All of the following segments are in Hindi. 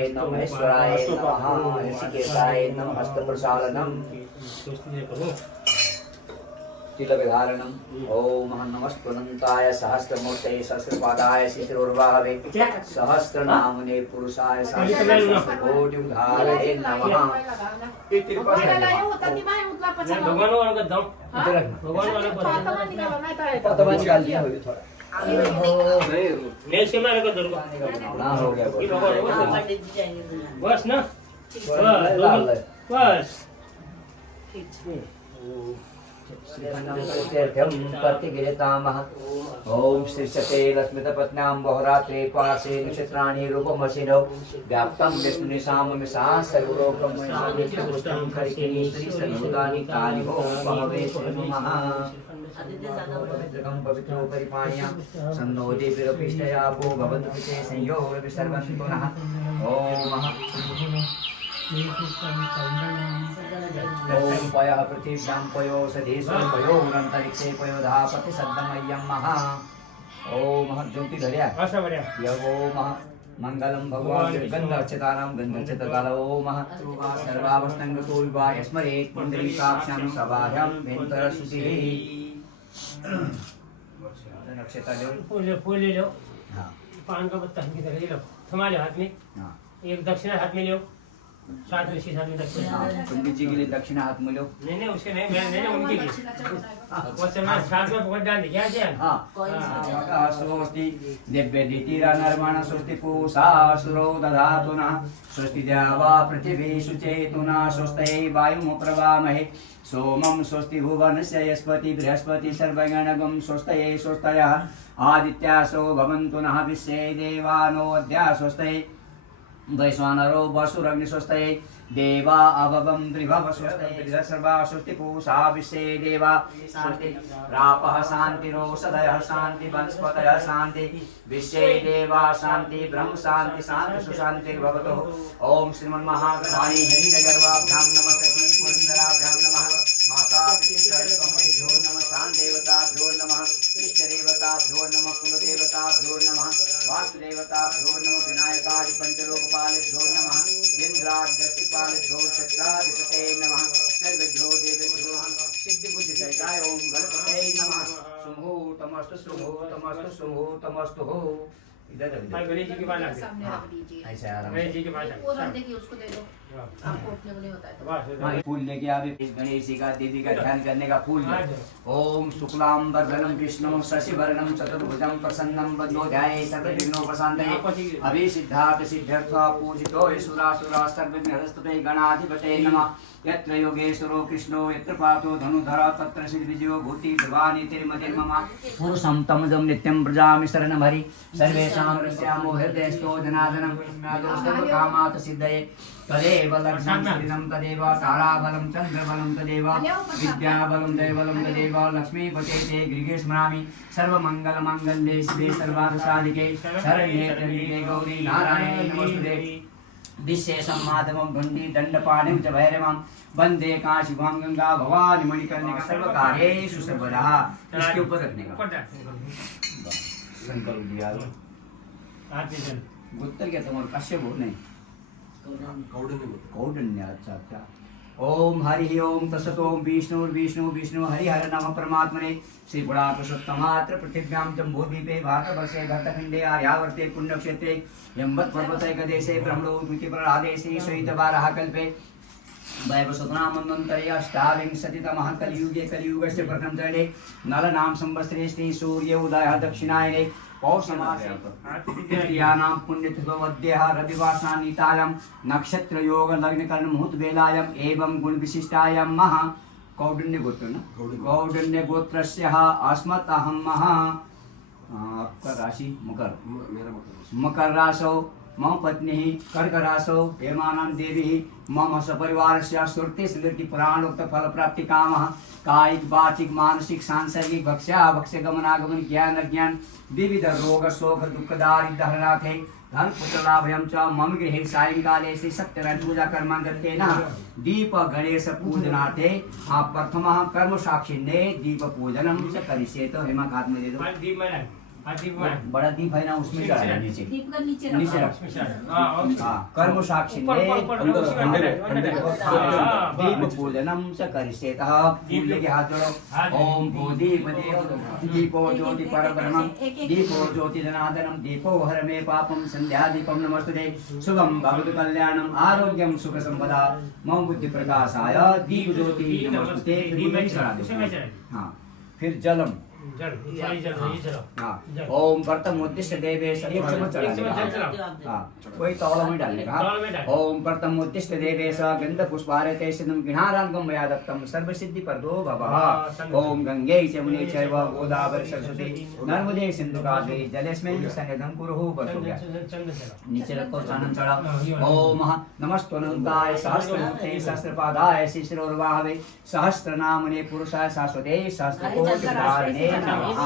महेश्वराय नमः महेश्वराय नमः ऋषिकेशाय नमः हस्तप्रसारणम तिलकधारणम ओम नमस्पृनन्ताय सहस्रमूर्तये सहस्रपादाय शिशिरोर्वाहवे सहस्रनामने पुरुषाय सहस्रकोटिधारये नमः। भगवान वाला का दम भगवान वाला मेल से मारे को दर्द हो गया बस ना बस ओम शीर्षते लक्ष्मीतपत्न्यां बहुरात्रे पार्श्वे नक्षत्राणि रूपमसिनो व्याप्तं विष्णुनिशाममिषा सर्वलोकं मयं करिकिनी श्रीसर्वदानि कानि भो भवे नमः। पवित्रकं पवित्रो परिपाणिया सन्नो देवीरपिष्टयापो भवन्तु पिते संयोग विसर्वन्तु नः। ओम ओम पयः पृथिव्यां पयो सदेशं पयो अन्तरिक्षे पयो धापति सद्दमय्यं महा। ओम ज्योति धर्या ओम मंगलम भगवान गंधर्चतानां गंधर्चतकाल ओम सर्वावस्थांगतो विवाह स्मरे पुंडरीकाक्षां सभायां वेंतरसुतिः नक्षत्र फूल ले लो हाँ पान का पत्ता की तरह ले लो तुम्हारे हाथ में हाँ एक दक्षिणा हाथ में लो सात ऋषि साथ में दक्षिणा पंडित जी के लिए दक्षिणा हाथ में लो नहीं उसके नहीं मैंने उनके लिए वो चलना साथ में पकड़ डाल क्या क्या हाँ स्वस्ति दिव्य दीतिरा नर्मण स्वस्ति पूषा सुरो दधातु नः स्वस्ति देवा पृथिवी सुचेतुना स्वस्ति वायुं प्रवामहे सोमं स्वस्ति भुवनस्य यस्पति बृहस्पति सर्वगणगं स्वस्ति स्वस्तयः आदित्यासो भवन्तु नः विश्वे देवानो अद्या स्वस्ति वैश्वानरो वसुरग्नि स्वस्ति देवा अभवं त्रिभव स्वस्ति सर्वा स्वस्ति पूषा विश्वे देवा शान्ति रापः शान्तिरोषधयः शान्ति वनस्पतयः शान्ति विश्वे देवा शान्ति ब्रह्म शान्ति शान्ति सुशान्तिर्भवतु। ओम श्रीमन्महागणाय हिरण्यगर्भाभ्यां नमः तस्मै नमः माता पितृभ्यो नमः शान्तिदेवताभ्यो नमः इष्टदेवताभ्यो नमः कुलदेवताभ्यो नमः वासुदेवताभ्यो नमः विनायकादि पंचलोकपालेभ्यो नमः इंद्राद्यष्टिपालेभ्यो चक्राधिपते नमः सर्वेभ्यो देवेभ्यो सिद्धिबुद्धिसहिताय ओम गणपतये नमः सुमुहूर्तमस्तु सुमुहूर्तमस्तु सुमुहूर्तमस्तु हो इधर गणेश जी के पास ऐसे आराम गणेश जी के पास देखिए उसको दे दो आपको अपने को नहीं होता है तो फूल लेके आवे गणेश जी का देवी का ध्यान करने का फूल ओम शुक्लां वरदनं विष्णु शशिवर्णं चतुर्भुजं प्रसन्नं वदनो ध्याये सर्वविघ्नोपशान्तये अभिसिद्धार्थ सिद्ध्यर्थ पूजितो सुरासुरा सर्वविघ्नहरस्तुते गणाधिपते नमः। यत्र योगेश्वरो कृष्णो यत्र पार्थो धनुधर तत्र सिद्धिविजयो भूति भवानी तिरुमतिर्मम पुरुषं तमजं नित्यं व्रजामि शरणं हरि सर्वेषां रस्यामो हृदयस्थो जनार्दनं सर्वकामात् सिद्धये तदेव लक्ष्मं शरीरं तदेव ताराबलं चन्द्रबलं तदेव विद्याबलं दैवलं तदेव लक्ष्मीपते ते गृहे स्मरामि सर्वमङ्गलमाङ्गल्ये शिवे सर्वार्थसाधिके शरण्ये त्र्यम्बके गौरी नारायणे नमोस्तुते विशेषं माधवं घण्टी दण्डपाणिं च भैरवं वन्दे काशीवां गंगा भवानी मणिकर्णिका सर्वकार्येषु सर्वदा। इसके ऊपर रखने का संकल्प दिया उत्तर क्या तुम्हारे कश्यप हो नहीं कौंडिन्य अच्छा अच्छा। ओम हरि ओम तत्सत ओम विष्णु विष्णु विष्णु हरि हर नमः परमात्मने श्री पुरातनोत्तमात्र पृथिव्यां जम्बूद्वीपे भारतवर्षे भरतखण्डे आर्यावर्ते पुण्यक्षेत्रे यम्बत् पर्वतैकदेशे ब्रह्मणो द्वितीयप्ररादेशे श्वेतवाराह कल्पे वैवस्वतनामन्वन्तरे अष्टाविंशतितमः कलियुगे कलियुगस्य प्रथम चरणे नलनाम संवत्सरे श्री सूर्य उदयः दक्षिणायने पौषमास्यानां पुण्यतिथोऽद्यः रविवासरानीतायां नक्षत्रयोग लग्नकरण मुहूर्तवेलायां एवं गुणविशिष्टायां महा कौंडिन्यगोत्र न कौंडिन्यगोत्रस्य अस्मत् अहं महा आपका राशि मकर मकर राशौ मम पत्नी कर्क राशौ हेमानां देवी मम सपरिवारस्य सुरते सिद्धि पुराणोक्त फल प्राप्ति कामः कायिक वाचिक मानसिक सांसर्गिक भक्ष्या भक्ष्य गमनागमन ज्ञान अज्ञान विविध रोग शोक दुख दारिद्र्यहरणार्थे धन पुत्र लाभयं च मम गृहे सायंकाले श्री सत्यनारायण पूजा कर्मांगतेन दीप गणेश पूजनार्थे प्रथमः कर्म साक्षिण्ये दीप पूजनं च करिष्ये। तो हेमा हाथ में दे दो बड़ा दीप है ना, उसमें चढ़ाना नीचे दीप का नीचे नीचे रखो। रख। उसमें चढ़ा। हाँ, और हाँ, कर्म साक्षी ऊपर, ऊपर, ऊपर, उसी में अंदर है, अंदर है। हाँ, दीप बस। पूजनम च करिष्येतः। फूल लेके हाथ जोड़ो। ओम भू दीप दीपो ज्योति परब्रह्मम् दीपो ज्योति जनार्दनम् दीपो हर मे पापम संध्या दीपम नमस्तुते शुभम भवतु कल्याणम आरोग्यम सुख संपदा मम बुद्धि प्रकाशाय दीप ज्योति नमस्तुते। दीप में चढ़ा दो। उसी में चढ़ा। हाँ, फिर जलम। जल, ये जल, ये चलो। हाँ, जल। ओम वर्तम उद्दिश्य देवेश एक चम्मच चढ़ा एक चम्मच जल देगा। चढ़ाओ। हाँ, वही तौल में डालने का। तौल में डाल। ओम प्रथम उत्तिष्ठ देवेश गंध पुष्पारते सिद्धम गृहारांगम मया दत्तम सर्व सिद्धि परदो भवः। ओम गंगे यमुने चैव गोदावरी सरस्वती नर्मदे सिंधु कावेरी जलेस्मिन् सन्निधिं कुरुः। बस हो गया। चंद चलो। नीचे रखो, चानन चढ़ाओ। ओम नमस्तुनंताय सहस्रमूर्ते सहस्रपादाय शिशिरोर्वाहवे सहस्रनामने पुरुषाय शाश्वते सहस्रकोटिधारणे नमः।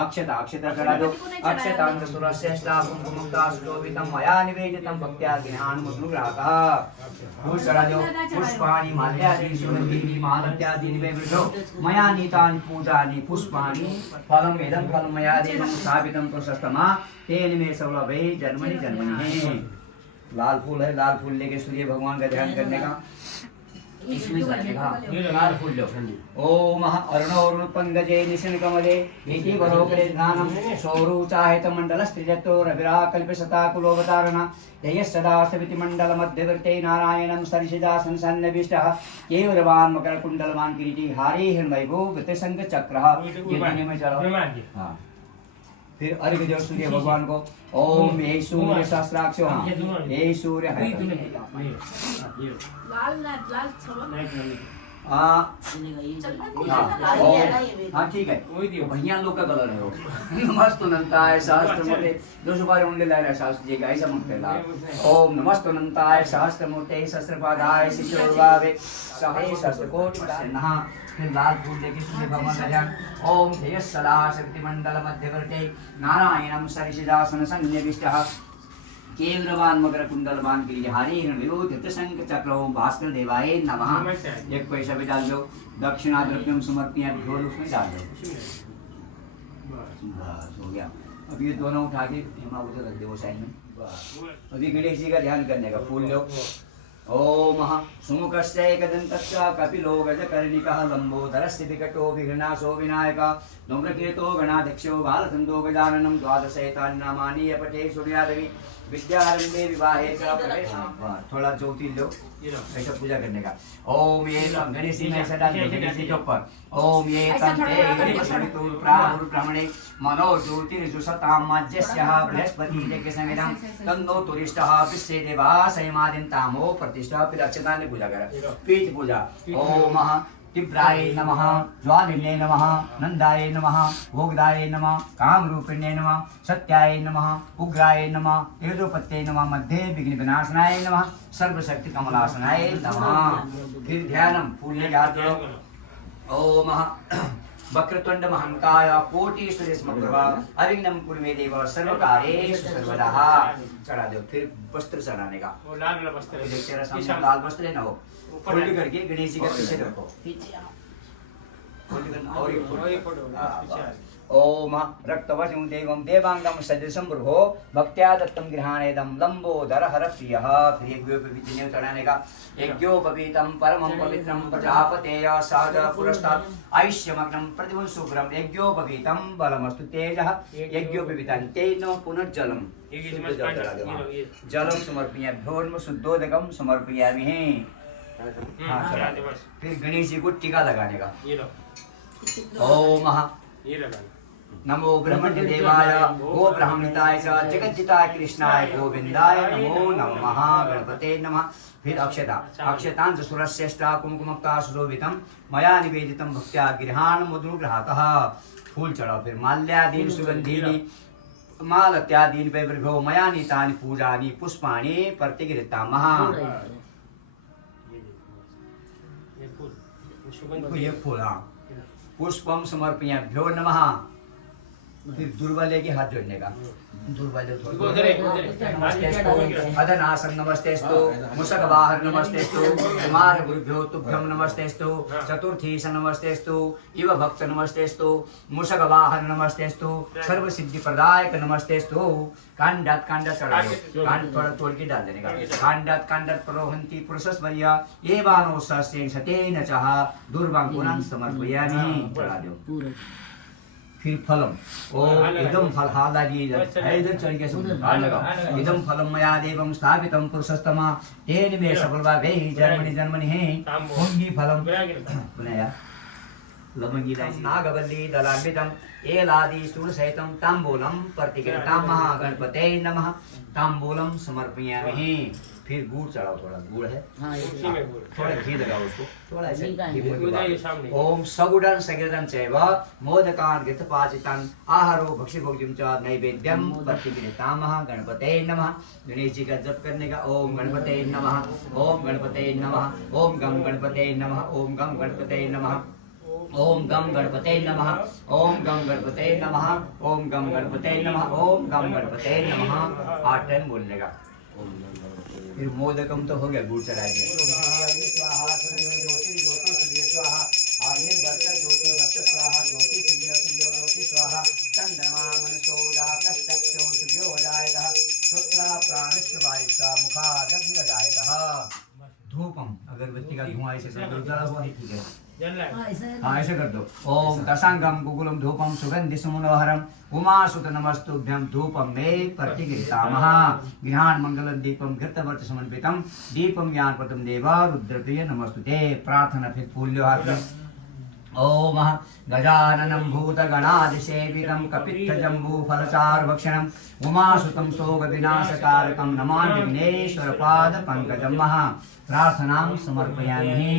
अक्षता अक्षता चढ़ा दो। अक्षतांत सुरश्रेष्ठा कुंकुमुक्ता सुशोभितं मया निवेदितं भक्त्या ज्ञानमुद्रुग्रातः। फूल चढ़ा दो। पुष्पाणि माल्यादि सुगन्धीनि मालत्यादि निवेदितो मया नीतानि पूजानि पुष्पाणि फलम् इदं फलं मया देवं स्थापितं प्रशस्तमा तेन मे सौलभे जन्मनि जन्मनि। लाल फूल है, लाल फूल लेके सूर्य भगवान का ध्यान करने का। इसमें चढ़ेगा लाल फूल लो। ओम अरुणोरुण पंकजे निशन कमले इति वरोकले ज्ञानम सौरुचाहित मंडल स्त्रिजतो रविरा कल्पसता कुलोवतारणा जय सदा सविति मंडल मध्यवर्ते नारायणं सरिषिदासन सन्नविष्टः केवलवान मकर कुंडलवान किरीटी हारे हिरण्मयो गतसंग चक्रः। ये दुनिया में चलो। हाँ, फिर अर्घ्य दो सूर्य भगवान को। ओम हे सूर्य सहस्राक्षो हे सूर्य है। लाल लाल छोड़ो। हाँ ठीक है, वही दियो। भैया लोग का कलर है वो। नमस्तुनंताय सहस्त्रमूर्ते दो सुपारी उंगली ला रहा शास्त्र जी का ऐसा मंत्र है लाल। ओम नमस्तुनंताय सहस्त्रमूर्ते सहस्रपादाय शिशोर्वावे सहे सहस्रकोटि नमः। फिर लाल फूल लेके सूर्य भगवान का ध्यान। ओम ध्येय सदा शक्ति मंडल मध्यवर्ते नारायणं सरिषिदासन सन्निविष्टः केवलवान मकर कुंडलवान गिरिहारी हिरण्मयो शंख चक्र भास्कर देवाय नमः। एक पैसा भी डाल दो। दक्षिणा द्रव्यम समर्पिया ढोल उसमें डाल दो। बस हो गया। अब ये दोनों उठा के हेमा उधर रख दो वो साइड में। अभी गणेश जी का ध्यान करने का फूल लो। ओम सुमुखस्य एकदन्तस्य कपिलो गजकर्णिकः लंबोदरस्य विकटो विघ्नाशो विनायकः धूम्रकेतो गणाध्यक्षो बालचन्द्रो गजाननं द्वादशैतान्नामानि पठे सूर्यादेवी विद्यारंभे विवाहे च प्रवेशः। थोड़ा ज्योति लो, ऐसा पूजा करने का। ओम ये गणेश जी में ऐसा डाल दो गणेश जी के ऊपर। ओम ये तन्ते गणेशवितु प्राहुर्ब्रह्मणे मनो ज्योतिर्जुषतां माज्यस्यः बृहस्पति यज्ञ संविदं तन्नो तुरिष्टः विश्वे देवासयमादिं तामो प्रतिष्ठा। फिर अक्षताने पूजा करा। पीठ पूजा। ओम तीव्राय नमः ज्वालिन्ये नमः नंदाय नमः भोगदाय नमः कामरूपिण्ये नमः सत्याय नमः उग्राय नमः तेजोपत्ये नमः मध्ये विघ्न विनाशनाय नमः सर्वशक्ति कमलासनाय नमः। फिर ध्यानम फूल ले हाथ जोड़ो। ओम वक्रतुंड महाकाय कोटि सूर्यसमप्रभा अविघ्नं कुरु देव सर्वकार्येषु सर्वदा। चढ़ा दो। फिर वस्त्र चढ़ाने का। लाल वस्त्र। तेरा सामने लाल वस्त्र है ना वो फोल्ड करके गणेश जी का पीछे रखो। फोल्ड करना और एक फोल्ड। ओम रक्तवशं देवं देवांगं सदृशं बृहो भक्त्या दत्तं गृहाणेदं लंबोदर हर प्रियः। फिर यज्ञोपवीतं चढ़ाने का। यज्ञोपवीतं परमं पवित्रं प्रजापतेय सहज पुरस्तात् आयुष्यमग्नं प्रतिभं शुभ्रं यज्ञोपवीतं बलमस्तु तेजः यज्ञोपवीतं तेन पुनर्जलम् जलं समर्पयाम्यभ्यो शुद्धोदकं समर्पयामि। फिर गणेश जी को टीका लगाने का। ओम नमो ब्रह्मण्य देवाय गो ब्राह्मणिताय च जगज्जिताय कृष्णाय गोविंदाय नमो नमः गणपते नमः। फिर अक्षता अक्षतांच सुरश्रेष्ठा कुमकुमक्ता सुशोभितं मया निवेदितं भक्त्या गृहाण मुद्रुगृहातः। फूल चढ़ाओ। फिर माल्यादीनि सुगंधीनि मालत्यादीनि वैभृभो मया नीतानि पूजानि पुष्पाणि प्रतिगृह्णामः। ये फूल हाँ पुष्पम समर्पयाम्यो नमः। फिर दुर्वा लेके हाथ जोड़ने का। अदनासं नमस्तेस्तु मुषकवाहन नमस्तेस्तु कुमार गुरुभ्यो तुभ्यं नमस्तेस्तु चतुर्थीश नमस्तेस्तु इव भक्त नमस्तेस्तु मुषकवाहन नमस्तेस्तु सर्वसिद्धि प्रदायक नमस्तेस्तु कांडात चढ़ाओ कांड थोड़ा तोड़ के डाल देने का कांडात प्ररोहंती पुरुषस्वर्य एवानो सस्येन सतेन चह दुर्वांकुरं समर्पयामि चढ़ा दो। फिर फलम ओ इदम फल हालाजी इधर चढ़ के हाल लगाओ इदम फलम मया देवं स्थापितं पुरुषस्तमा तेन मे सफलवा वे जन्मनि है होंगी फलम बनाया लमंगी नागवल्ली दलान्वितम एलादि सूर सहितं तांबूलम प्रतिकृतां महागणपते नमः तांबूलम समर्पयामि। फिर गुड़ चढ़ाओ थोड़ा गुड़ है थोड़ा घी लगाओ उसको थोड़ा ऐसे ओम सगुडं सगिरं चैव मोदकान् घृतपाचितान् आहारो भक्ष्यभोज्यं च नैवेद्यं प्रतिकृतामः गणपते नमः। गणेश जी का जप करने का ओम गणपते नमः ओम गणपते नमः ओम गम गणपते नमः ओम गम गणपते नमः ओम गम गणपते नमः ओम गम गणपते नमः ओम गम गणपते नमः ओम गम गणपते नमः 8 टाइम बोलने का। फिर मोदकम तो हो गया गुड़ चढ़ाएंगे धूपम अगरबत्ती का धुआं ऐसे जला हुआ है ठीक है हाँ ऐसे कर दो। ओम दशांगम गुगुलम धूपम सुगंधि सुमनोहरम उमासुत नमस्तुभ्यं धूपम मे प्रतिगृहीतामः गृहाण मंगलम दीपम घृतवर्त समर्पितम दीपम ज्ञानपतम देवा रुद्रप्रिय नमस्तुते। प्रार्थना फिर फूल लो हाथ में। ओम गजाननं भूतगणादिसेवितं कपित्थजम्बूफलचारुभक्षणं उमासुतं शोकविनाशकारकं नमामि विघ्नेश्वरपादपङ्कजं महा। प्रार्थनां समर्पयामि।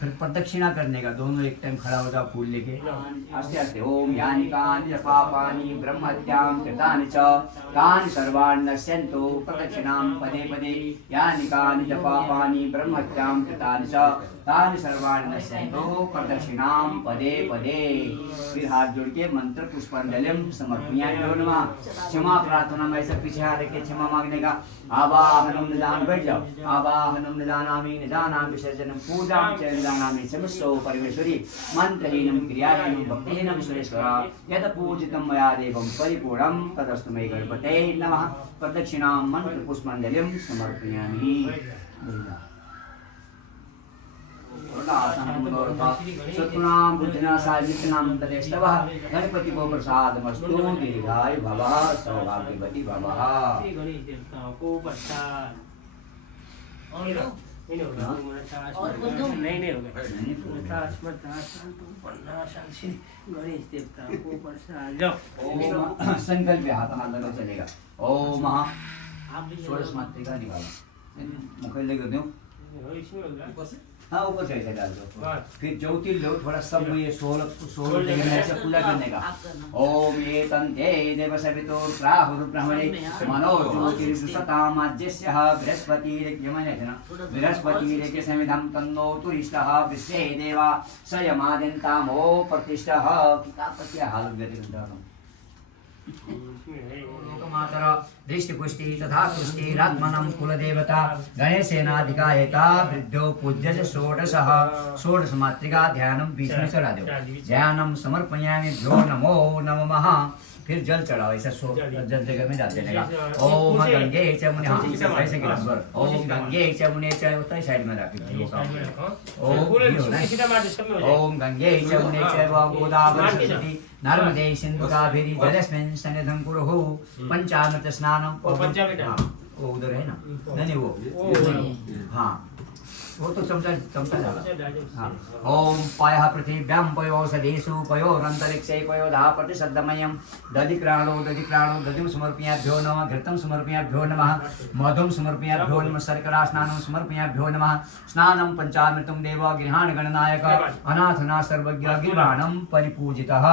फिर प्रदक्षिणा करने का दोनों एक टाइम खड़ा हो जाओ फूल लेके आस्ते आस्ते। ओम यानि कानि च पापानि ब्रह्महत्यां कृतानि च तानि सर्वाणि नश्यन्तु प्रदक्षिणां पदे पदे यानि कानि च पापानि ब्रह्महत्यां कृतानि च तानि सर्वाणि नश्यन्तु प्रदक्षिणां पदे पदे। फिर हाथ जोड़ के मंत्र पुष्पांजलिं समर्पयामि नमः। क्षमा प्रार्थना में ऐसा पीछे हाथ रख के क्षमा मांगने का। आवाहनं निदान बैठ जाओ। आवाहनं निदानामि निदानां विसर्जनं पूजां च निदानामि क्षमस्व परमेश्वरी मंत्रहीनं क्रियाहीनं भक्तिहीनं सुरेश्वर यद पूजितं मया देवं परिपूर्णं तदस्तु मे गणपते नमः। प्रदक्षिणां मंत्र पुष्पांजलिं समर्पयामि। सत्नाम बुद्धिना साजितनां तदेस्तवः गणपति को प्रसादमस्तु दीर्घायु भवः सौभाग्यवती भवः। गणेश देवताओं को प्रसाद नहीं होगा नहीं होगा गणेश देवताओं को प्रसाद ओम संकल्प हाथ हाथ लगा चलेगा। ओम षोडश मात्रिका निकालो मुखल लेकर दो हाँ ऊपर से ऐसे डाल दो। फिर ज्योतिर् लो थोड़ा सब ये 16 ऐसे पूजा करने का। ओम ये तन्ते देव सवितो प्राहुर्ब्रह्मणे मनो ज्योतिर्सुषतामाज्यस्यः बृहस्पतिर्यज्ञ समिधं तन्नो तुरिष्टः विश्वे देवा सयमादिन्तामो प्रतिष्ठः। कितापस्य हाल व्यतिरिक्त लोकमातर दृष्टिपुष्टि तथा पुष्टिरात्मनं कुलदेवता गणेशेनाधिकायता वृद्धो पूज्य षोडशः षोडश मातृका ध्यानं बीच में चढ़ा दो। ध्यानं समर्पयामि भ्यो नमो नमः। फिर जल चढ़ाओ ऐसा जल जगह में डाल देने का। ओम गंगे च मुने ऐसे गिरा स्वर ओम गंगे च मुने च उतना साइड में रख दीजिए। ओम गंगे च मुने च गोदावरी सरस्वती नर्मदे सिंधु कावेरी जलेस्मिन् सन्निधं कुरुः पंचामृत स्नानम। वो उधर है ना नहीं वो हाँ वो तो चमचा डाला हाँ। ओम पयः पृथिव्यां पयोषधीषु पयोरन्तरिक्षे पयोधा प्रतिशब्दमयं दधिक्राणो दधिं समर्पयाभ्यो नमः। घृतं समर्पयाभ्यो नमः। मधुं समर्पयाभ्यो नमः। शर्करा स्नानं समर्पयाभ्यो नमः। स्नानं पंचामृतं देव गृहाण गणनायक अनाथना सर्वज्ञ गिरिवाणं परिपूजितः।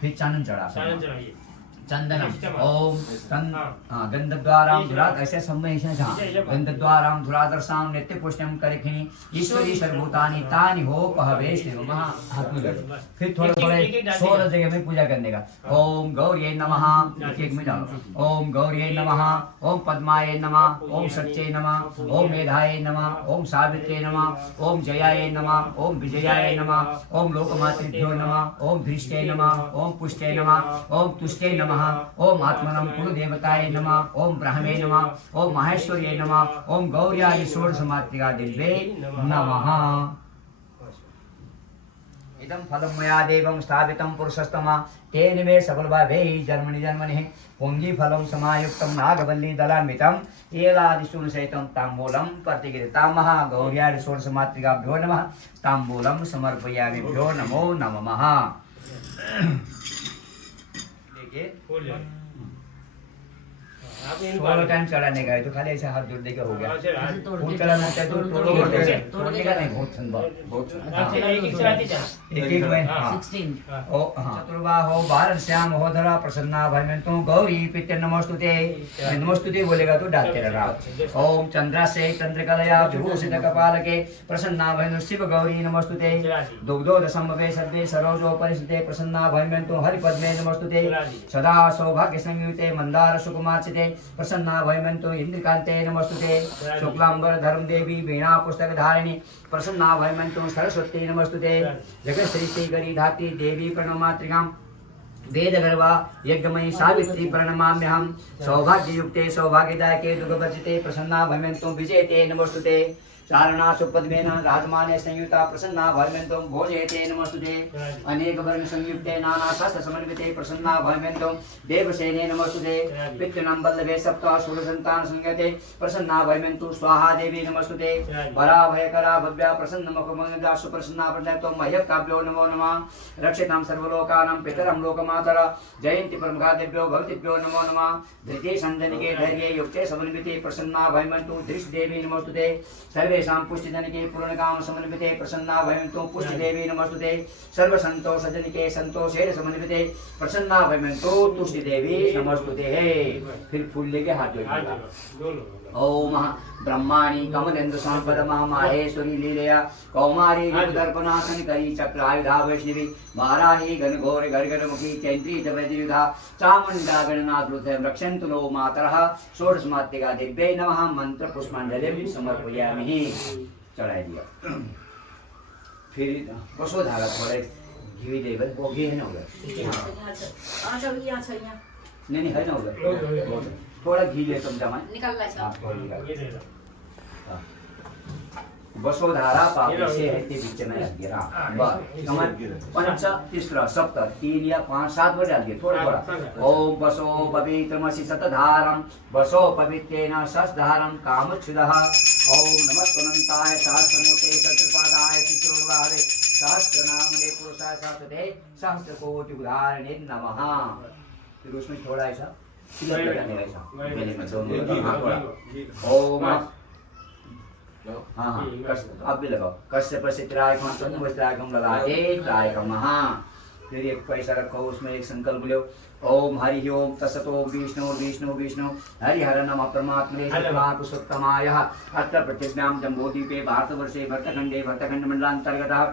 फिर चानन चढ़ा चंदनम ओम गंधद्वाराम धुरात ऐसे समय गंधद्वाराम धुरादर्शाम नित्य पुष्टम करिखिणी ईश्वरी सर्वभूतानि तानि हो पहवेश नमः। हाथ में जोड़ो। फिर थोड़े थोड़े 16 जगह में पूजा करने का। ओम गौर्ये नमः, एक में डालो। ओम गौर्ये नमः, ओम पद्माये नमः, ओम सच्चे नमः, ओम मेधाये नमः, ओम सावित्रे नमः, ओम जयाये नमः, ओम विजयाये नमः, ओम लोकमातृभ्यो नमः, ओम धृष्टे नमः, ओम पुष्टे नमः, ओम तुष्टे नमः, ओम आत्मनम कुलदेवताये नमः, ओम ब्रह्मे नमः, ओम माहेश्वर्ये नमः, ओम गौर्याय षोडशमात्रिका दिव्ये नमः। इदं फलं मया देवं स्थापितं पुरुषस्तमा तेन मे सकलभावैः जन्मनि जन्मनि पुंजी फलं समायुक्तं नागवल्ली दलान्वितं एलादिशून सहितं ताम्बूलं प्रतिगृहीतामः। गौर्याय षोडशमात्रिकाभ्यो नमः। ताम्बूलं समर्पयामि। भ्यो नमो नमः। सोलह टाइम चढ़ाने का है तो खाली ऐसा हाथ जोड़ देकर हो गया। फूल चढ़ाना चाहे तो तोड़ने का नहीं, बहुत एक में चतुर्बाहो भारत श्याम महोदरा प्रसन्ना भयंतु गौरी पित्य नमस्तुते। नमस्तुते बोलेगा तो डालते रहना। ओम चंद्रा से चंद्रकलया विभूषित कपाल के प्रसन्ना भयंतु शिव गौरी नमस्तुते। दुग्धो दशम्भवे सर्वे सरोजो परिषदे प्रसन्ना भयंतु हरिपद्मे नमस्तुते। सदा सौभाग्य संयुते मंदार सुकुमार्चिते प्रसन्ना भयंतु इंद्रकांते नमस्तुते। शुक्लांबर धर्म देवी वीणा पुस्तक धारिणी प्रसन्ना भयंतु सरस्वती नमस्तुते। जगत श्री गरी धात्री देवी प्रणमात्रिकां वेद गर्वा यज्ञमयी सावित्री प्रणमाम्यहम्। सौभाग्ययुक्ते सौभाग्यदायके दुर्गवर्जिते प्रसन्ना भयंतु विजयते नमस्तुते। चारणा सुपद्मेन राजमाने संयुक्ता प्रसन्ना भयंतु भोजयते नमस्तुते। अनेक वर्ण संयुक्ते नाना शास्त्र समन्विते प्रसन्ना भयंतु देवसेने नमस्तुते। पितृणां वल्लभे सप्त षोडशसन्तान संज्ञते प्रसन्ना भयंतु स्वाहा देवी नमस्तुते। वरा भयकरा भव्या प्रसन्न मुखमंगला सुप्रसन्ना प्रसन्नतो मह्यकाभ्यो नमो नमः। रक्षितां सर्वलोकानां पितरं लोकमातर जयन्ति परमगादिभ्यो भक्तिभ्यो नमो नमः। धृते संजनिके धैर्ये युक्ते समन्विते प्रसन्ना भयंतु धृष्ट देवी नमस्तुते। सर्वेषां पुष्टिजनिके पूर्णकाम समन्विते प्रसन्ना भयंतु पुष्टि देवी नमस्तुते। सर्व संतोषजनिके संतोषेण समन्विते प्रसन्ना भयंतु तुष्टि देवी नमस्तुते। फिर फूल लेके हाथ जोड़िएगा। ओम ब्रह्माणि कमलेन्द्र संपदमा माहेश्वरी लीलया कौमारी दर्पनासन करी चक्रायुधा वैष्णवी वाराही घनघोर गर्गरमुखी चैत्री तवैद्युधा चामुंडा गणनाथ रक्षन्तु नो मातरः। षोडशमात्रिका दिव्यै नमः। मंत्र पुष्पांजलिं समर्पयामि। चढ़ाई दिया। फिर बसो धागा थोड़े घी देव वो घी है ना उधर नहीं है ना उधर थोड़ा घी ले समझा मैं निकाल वसुधारा पापी से है ते बीच में रख दिया। बस समझ पंच तीसरा सप्त 3 या 5 7 बार डाल दिया थोड़ा थोड़ा। ओम वसो पवित्रमसि सतधारम वसो पवित्रेण सस्धारम कामच्छुदः। ओम नमस्ते सहस्रमूर्ते सहस्रपादाय शिशोर्वाहवे सहस्रनामने पुरुषाय सहस्रते सहस्रकोटि उदाहरणे नमः। फिर उसमें थोड़ा ऐसा ओम हाँ आप भी लगाओ। कश्यप से त्रायकम चंद्रवस्त्रायकम लगाते त्रायकम महा। फिर एक पैसा रखो उसमें एक संकल्प लो। ओम हरि ओम तत्सतो विष्णु विष्णु विष्णु हरिहर नमः परमात्मने पुरुषोत्तमाय। अत्र प्रतिज्ञां जम्बूद्वीपे भारतवर्षे भरतखंडे भरतखंड मंडलांतर्गतः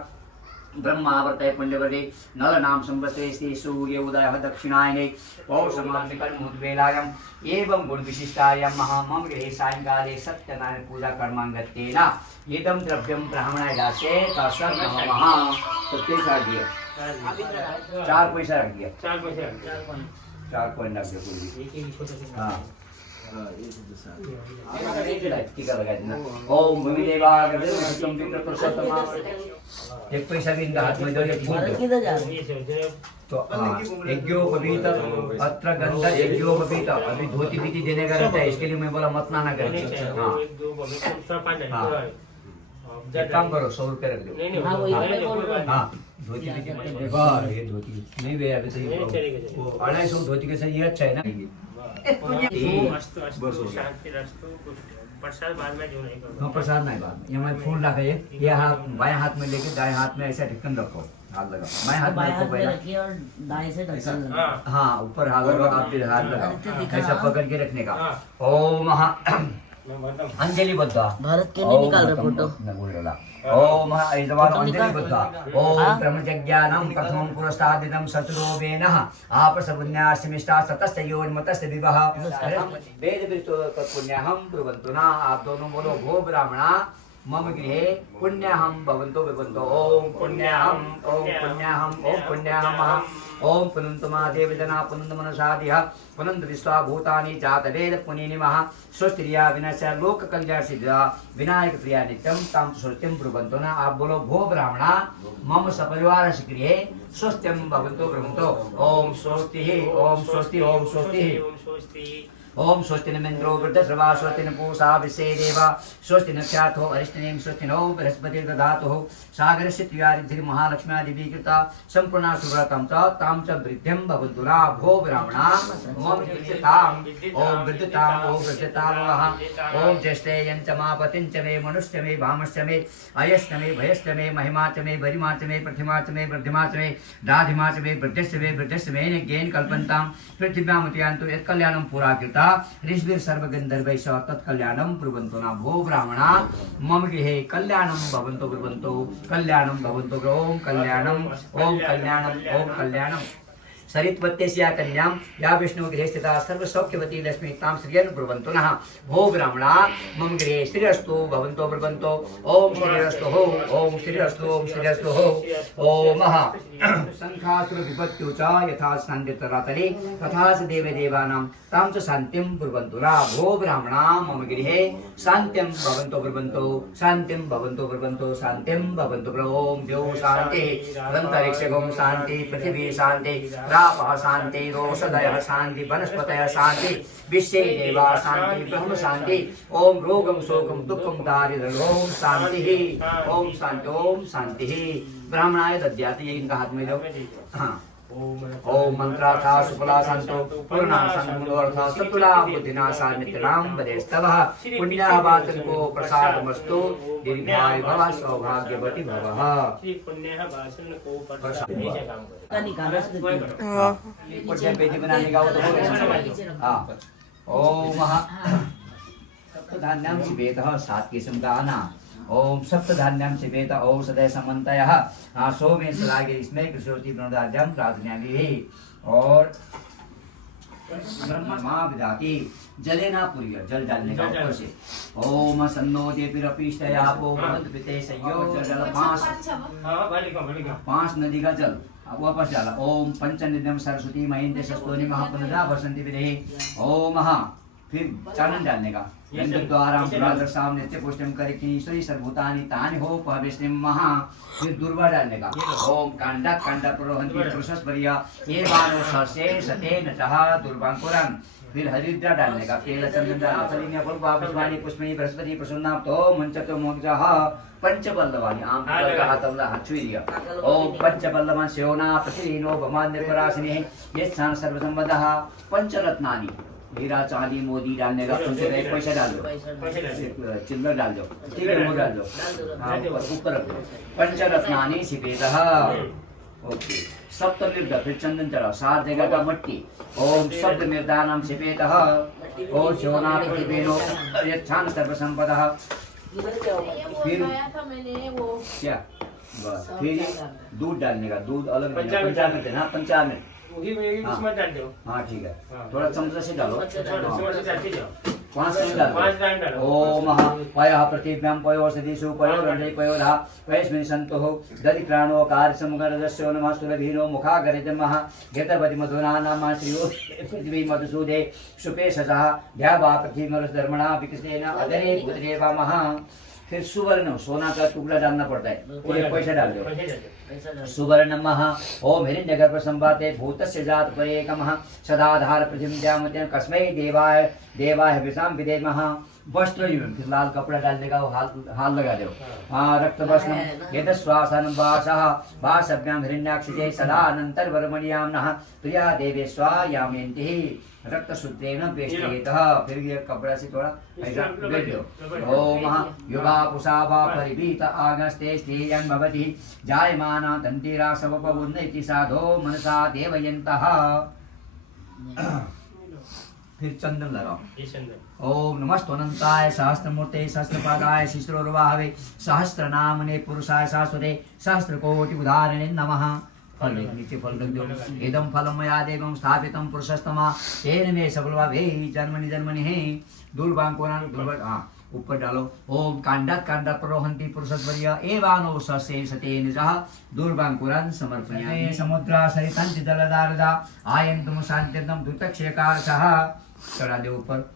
ब्रह्मावर्तय पुण्यवदे नल नाम संवत्सरे स्थिति सूर्य उदय दक्षिणायने पौषमासिकर्मुद्वेलायाम् एवं गुण विशिष्टायां महामम गृहे सायंकाले सत्यनारायण पूजा कर्मांगत्तेन इदं द्रव्यं ब्राह्मणाय दास्ये तस्मात् नमः। तो कैसा दिया 4 पैसा रख दिया 4 कॉइन रख दिया। हाँ टीका लगा देना। ओम भूमिदेवा एक पैसा भी इनका हाथ में दो तो यज्ञोपवीत अत्र गंध यज्ञोपवीत। अभी धोती पीती देने का रहता है इसके लिए मैं बोला मत ना करें। एक काम करो 100 रुपये रख दो। हाँ धोती पीती ये धोती नहीं भैया अभी तो 250 धोती के साथ ये अच्छा है ना। प्रसाद बाद में जो नहीं करो। प्रसाद नहीं बाद में। ये मैं फूल रखा ये हाथ बाएं हाथ में लेके दाएं हाथ में ऐसा ढक्कन रखो। हाथ लगा, मैं हाथ बाएं को हाथ में पहला, रखिए और दाएं से ढक्कन लगाइए। हाँ हाँ ऊपर हाथ लगा, आप फिर हाथ लगाओ, ऐसा पकड़ के रखने का। हाँ। ओम मैं बताऊं अंजलि बद्धा, भरत के नहीं निकाल रहे फोटो। ओम ऐजवान अंजलि निकाल। बद्धा, ओम हाँ। ब्रह्मज्ञानम प्रथमं पुरस्तादिदं शत्रुवेनः आपसपुण्यास्मिष्टा सतस्तयोन्मतस्य विवह वेद विष्टो पुण्यहं ब्रुवन्तु न। आप दोनों बोलो भो ब्राह्मणा मम गृहे पुण्यहं भवन्तो विभवन्तो। ओम पुण्यहं ओम पुण्यहं ओम पुण्यहं ओम पुनन्तु महादेव जना पुनन्तु मनसादिह पुनन्तु विश्वा भूतानि जात वेद पुनीनिमः स्वस्त्रिया विनाशा लोक कल्याण सिद्धा विनायक प्रिया नित्यं तां स्वस्तिं ब्रुवन्तो न। आप बोलो भो ब्राह्मणा मम सपरिवारस्य गृहे स्वस्त्यं भवन्तो ब्रुवन्तो। ओम स्वस्तिः ओम स्वस्ति ओम स्वस्तिः ओम स्वस्ति नमिन्द्रो वृद्धश्रवा स्वस्ति न पूषा विश्वेदेवा स्वस्ति न ख्यातो अरिष्टनेम स्वस्ति नो बृहस्पतिर्दधातुः सागरस्य त्रियारिधिर् महालक्ष्म्या दिवी कृता सम्पूर्णा सुव्रतं च तां च वृद्धिं भवन्तु न। भो ब्राह्मणा मम विद्यताम् ओम विद्यताम् ओम वृद्यताम् ओम ज्येष्ठे यञ्च मापतिं च मे मनुष्य मे भामश्च मे अयश्च मे भयश्च मे महिमा च मे गरिमा च मे प्रतिमा च मे वृद्धिमा च मे दाधिमा च मे वृद्धश्च मे ज्ञेन कल्पन्तां पृथिव्यामुत्यान्तु यत्कल्याणं पुरा कृता ऋषिभिः सर्वगन्धर्वैः तत्कल्याणं ब्रुवन्तो न। भो ब्राह्मणा मम गृहे कल्याणं भवन्तो ब्रुवन्तो कल्याणं भवन्तो। ओम कल्याणं ओम कल्याणं ओम कल्याणं सरित्वत्यस्या कन्यां या विष्णु गृहे स्थिता सर्वसौख्यवती लक्ष्मी तां श्रियं ब्रुवन्तु नः। भो ब्राह्मणा मम गृहे श्रीरस्तु भवन्तो ब्रुवन्तो। ओम श्रीरस्तु हो ओम श्रीरस्तु ओम श्रीरस्तु हो। ओम शङ्खासुर विपत्त्यु च यथा स्नान्दितरातले तथा च देवदेवानां तां च शान्तिं ब्रुवन्तु न। भो ब्राह्मणा मम गृहे शान्तिं भवन्तो ब्रुवन्तो शान्तिं भवन्तो ब्रुवन्तो शान्तिं भवन्तु। ओम देव शान्तिः अन्तरिक्षं शान्ति पृथिवी शान्ति रापः शान्ति रोषधयः शान्ति वनस्पतयः शान्ति विश्वे देवा शान्ति ब्रह्म शान्ति। ओम रोगं शोकं दुःखं दारिद्र्यं ओम शान्तिः ओम शान्ति ओम शान्तिः। ब्राह्मणाय दद्याति इनका हाथ में लो। हाँ ओम मंत्रार्था सुफला संतो पूर्णा संगुणोर्था सतुला बुद्धिनाशा नित्यनाम वदेस्तवः पुण्यावाचन को प्रसादमस्तु दीर्घायु भव सौभाग्यवती भवः। पुण्यः वाचन को का निकाला से देखिए। पुण्य पेटी बनाने का वो तो हो गया। हाँ ओम सप्तधान्यां शिवेतः 7 किस्म का अन्न। ओम सप्तधान्यां शिवेत औषधय समन्तयः सोमे सलागे इसमें कृष्णोति प्रणोदाद्यं प्रार्थनाभिः और ब्रह्मा विदाति जले ना पूरी जल डालने का ऊपर से। ओम सन्नो देवीरपीष्टयापो पिते संयो जल 5 नदी का जल वापस डाला। ओम पंचनिध्यम सरस्वती महेंद्र सस्तोनि महापुनदा वसंति विदेहि। ओम फिर चानन डालने का द्वाराम पुरादर्शाम नित्य पुष्टम करिकीश्वरी सर्वभूतानि तानि हो पविष्टिम महा। फिर दुर्वा डालने का। ओम कांडा कांडा प्रोहंति पुरुषस्परिया ये मानो ससे सते नचः दुर्वांकुरं। फिर हरिद्रा डालने का। केल चंदन डालने का। पुष्पाणि पुष्पिणी बृहस्पति प्रसन्नाप्तो मंचतो मोक्षः पंचपल्लवानि आम का हाथवला हाचुरिया। ओम पंचपल्लवान् सेवना प्रतिनो भमान्यपरासिने यत्सान सर्वसंबद्धः पंचरत्नानि हीरा चांदी मोदी डालने का। उनसे पैसा डाल दो चिल्लर डाल दो ठीक है वो डाल दो। हाँ ऊपर रखो। पंचरत्नानि शिवेतः। ओके सप्त मृदा फिर चंदन चढ़ाओ 7 जगह का मट्टी। ओम सप्त मृदानां शिवेतः और सोना प्रतिबेनो यच्छान सर्वसंपदः। फिर क्या बस फिर दूध डालने का। दूध अलग पंचामृत है ना पंचामृत। हाँ ठीक है थोड़ा चमचा से डालो। 5 डालो। ओम पयः पृथिव्यां पयोषधिषु पयोरण्डे पयोधा पयस्मिन् सन्तुः दधि प्राणो कार्यसमुगरदस्यो नमः सुरभीनो मुखागरितमः घृतवति मधुना नाम श्रियो पृथ्वी मधुसूदे सुपे ससः ध्यावा पृथ्वीमरुधर्मणा विकसेन अदरे भूतदेवामः। फिर सुवर्ण सोना का टुकड़ा डालना पड़ता है। एक पैसा डाल दो। सुवर्णमः ओम हिरण्यगर्भ संवाते भूतस्य जात परेकमः सदाधार पृथिव्यां कस्मै देवाय विषां विदेमः। वस्त्र फिर लाल कपड़ा डालने का हाथ लगा दो। हाँ रक्त वस्त्रम यद श्वासन वासः वासभ्याम हिरण्याक्षिजे सदा अनंतर वर्मणियाम नः प्रिया देवे स्वायामेन्ति रक्त सूत्रेण वेष्टयेतः। फिर ये कपड़ा से थोड़ा ऐसा बैठ दो। ओम युवा पुषावा परिवीत आगस्ते स्त्रियं भवति जायमाना तन्तिरा सवपवुन्नति साधो मनसा देवयन्तः। फिर चंदन लगाओ। ओम नमस्तोऽनंताय सहस्रमूर्ते सहस्रपादाय शिश्रोर्वाहवे सहस्रनामने पुरुषाय शाश्वते सहस्रकोटि उदाहरणे नमः। फल नीचे फल रख दो। इदं फलं मया देवं स्थापितं पुरुषस्तमा तेन मे सफलभावे जन्मनि जन्मनि हे दुर्भाग्योनां दुर्भट। हाँ ऊपर डालो। ओम कांडात कांडात प्ररोहन्ति पुरुषस्वर्य एवानो ससे सते निजः दुर्भाग्योनां समर्पयामि। समुद्रा सरितांति जलदारदा आयन्तुम शान्तिदं दुतक्षेकारसः। चढ़ा दो ऊपर।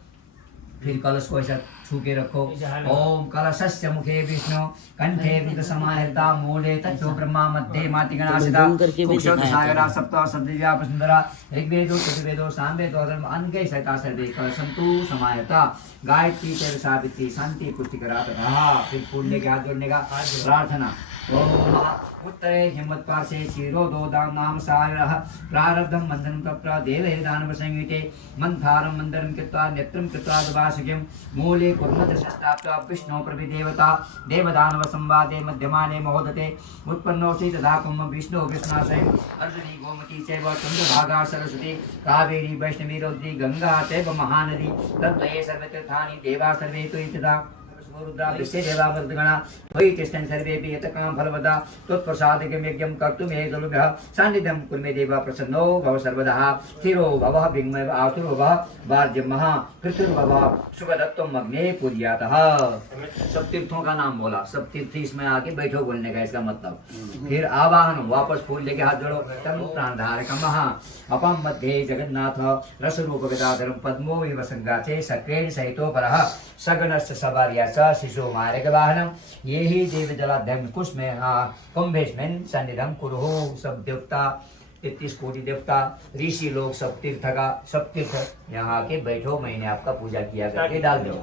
फिर कलश को ऐसा छू के रखो। ओम कलशस्य मुखे विष्णु कंठे वृत समाहृता मूले तत्तो ब्रह्मा मध्ये मातिगणासिता कुक्षोत सागरा सप्त सप्तदिव्या वसुंधरा ऋग्वेदो चतुर्वेदो सामवेदो अधर्म अन्के सहिता सर्वे कलशंतु समाहृता गायत्री चैव सावित्री शांति पुष्टिकरा तथा। फिर फूल लेके हाथ जोड़ने का प्रार्थना। ओम उत्तरे हिम्मत्पार्श्वे क्षीरोदो नाम सागरः प्रारब्धं बन्धनं तत्र देवे दानवसंयुते मन्थारं मन्दरं कृत्वा नेत्रं कृत्वा दुभाषिकं मूले कुर्मदशस्ताप्त्वा विष्णो प्रभिदेवता देवदानवसंवादे मध्यमाने महोदते उत्पन्नोऽसि तदा कुम्भ विष्णु विष्णाशयं अर्जुनी गोमती चैव चन्द्रभागा सरस्वती कावेरी वैष्णवी रौद्री गंगा चैव महानदी तत्त्वये सर्वतीर्थानि देवा सर्वे त्वयि तदा रुद्रा विश्वे देवावर्तगणा त्वयि तिष्ठन् सर्वेऽपि यतकाम फलवदा त्वत्प्रसादकं यज्ञं कर्तुमे दुर्लभः सान्निध्यं कुर्मे देव प्रसन्नो भव सर्वदा स्थिरो भवः विघ्नः आतुरो भवः वार्यमः कृतिर्भवः सुखदत्तम अग्ने पूज्यातः। सब तीर्थों का नाम बोला। सब तीर्थ इसमें आके बैठो बोलने का इसका मतलब। फिर आवाहन वापस फूल लेके हाथ जोड़ो। तम प्राणधारकमः अपम मध्ये जगन्नाथ रसरूप गदाधरं पद्मो इव संगाचे सक्रेण सहितो परः सगणस्य सवार्यास शिशु मार्ग वाहनम ये ही देव जलाध्यम कुश में कुंभेशमें सन्निधम कुरुहु। सब देवता 33 कोटि देवता ऋषि लोग सब तीर्थ यहाँ के बैठो। मैंने आपका पूजा किया करके डाल दो।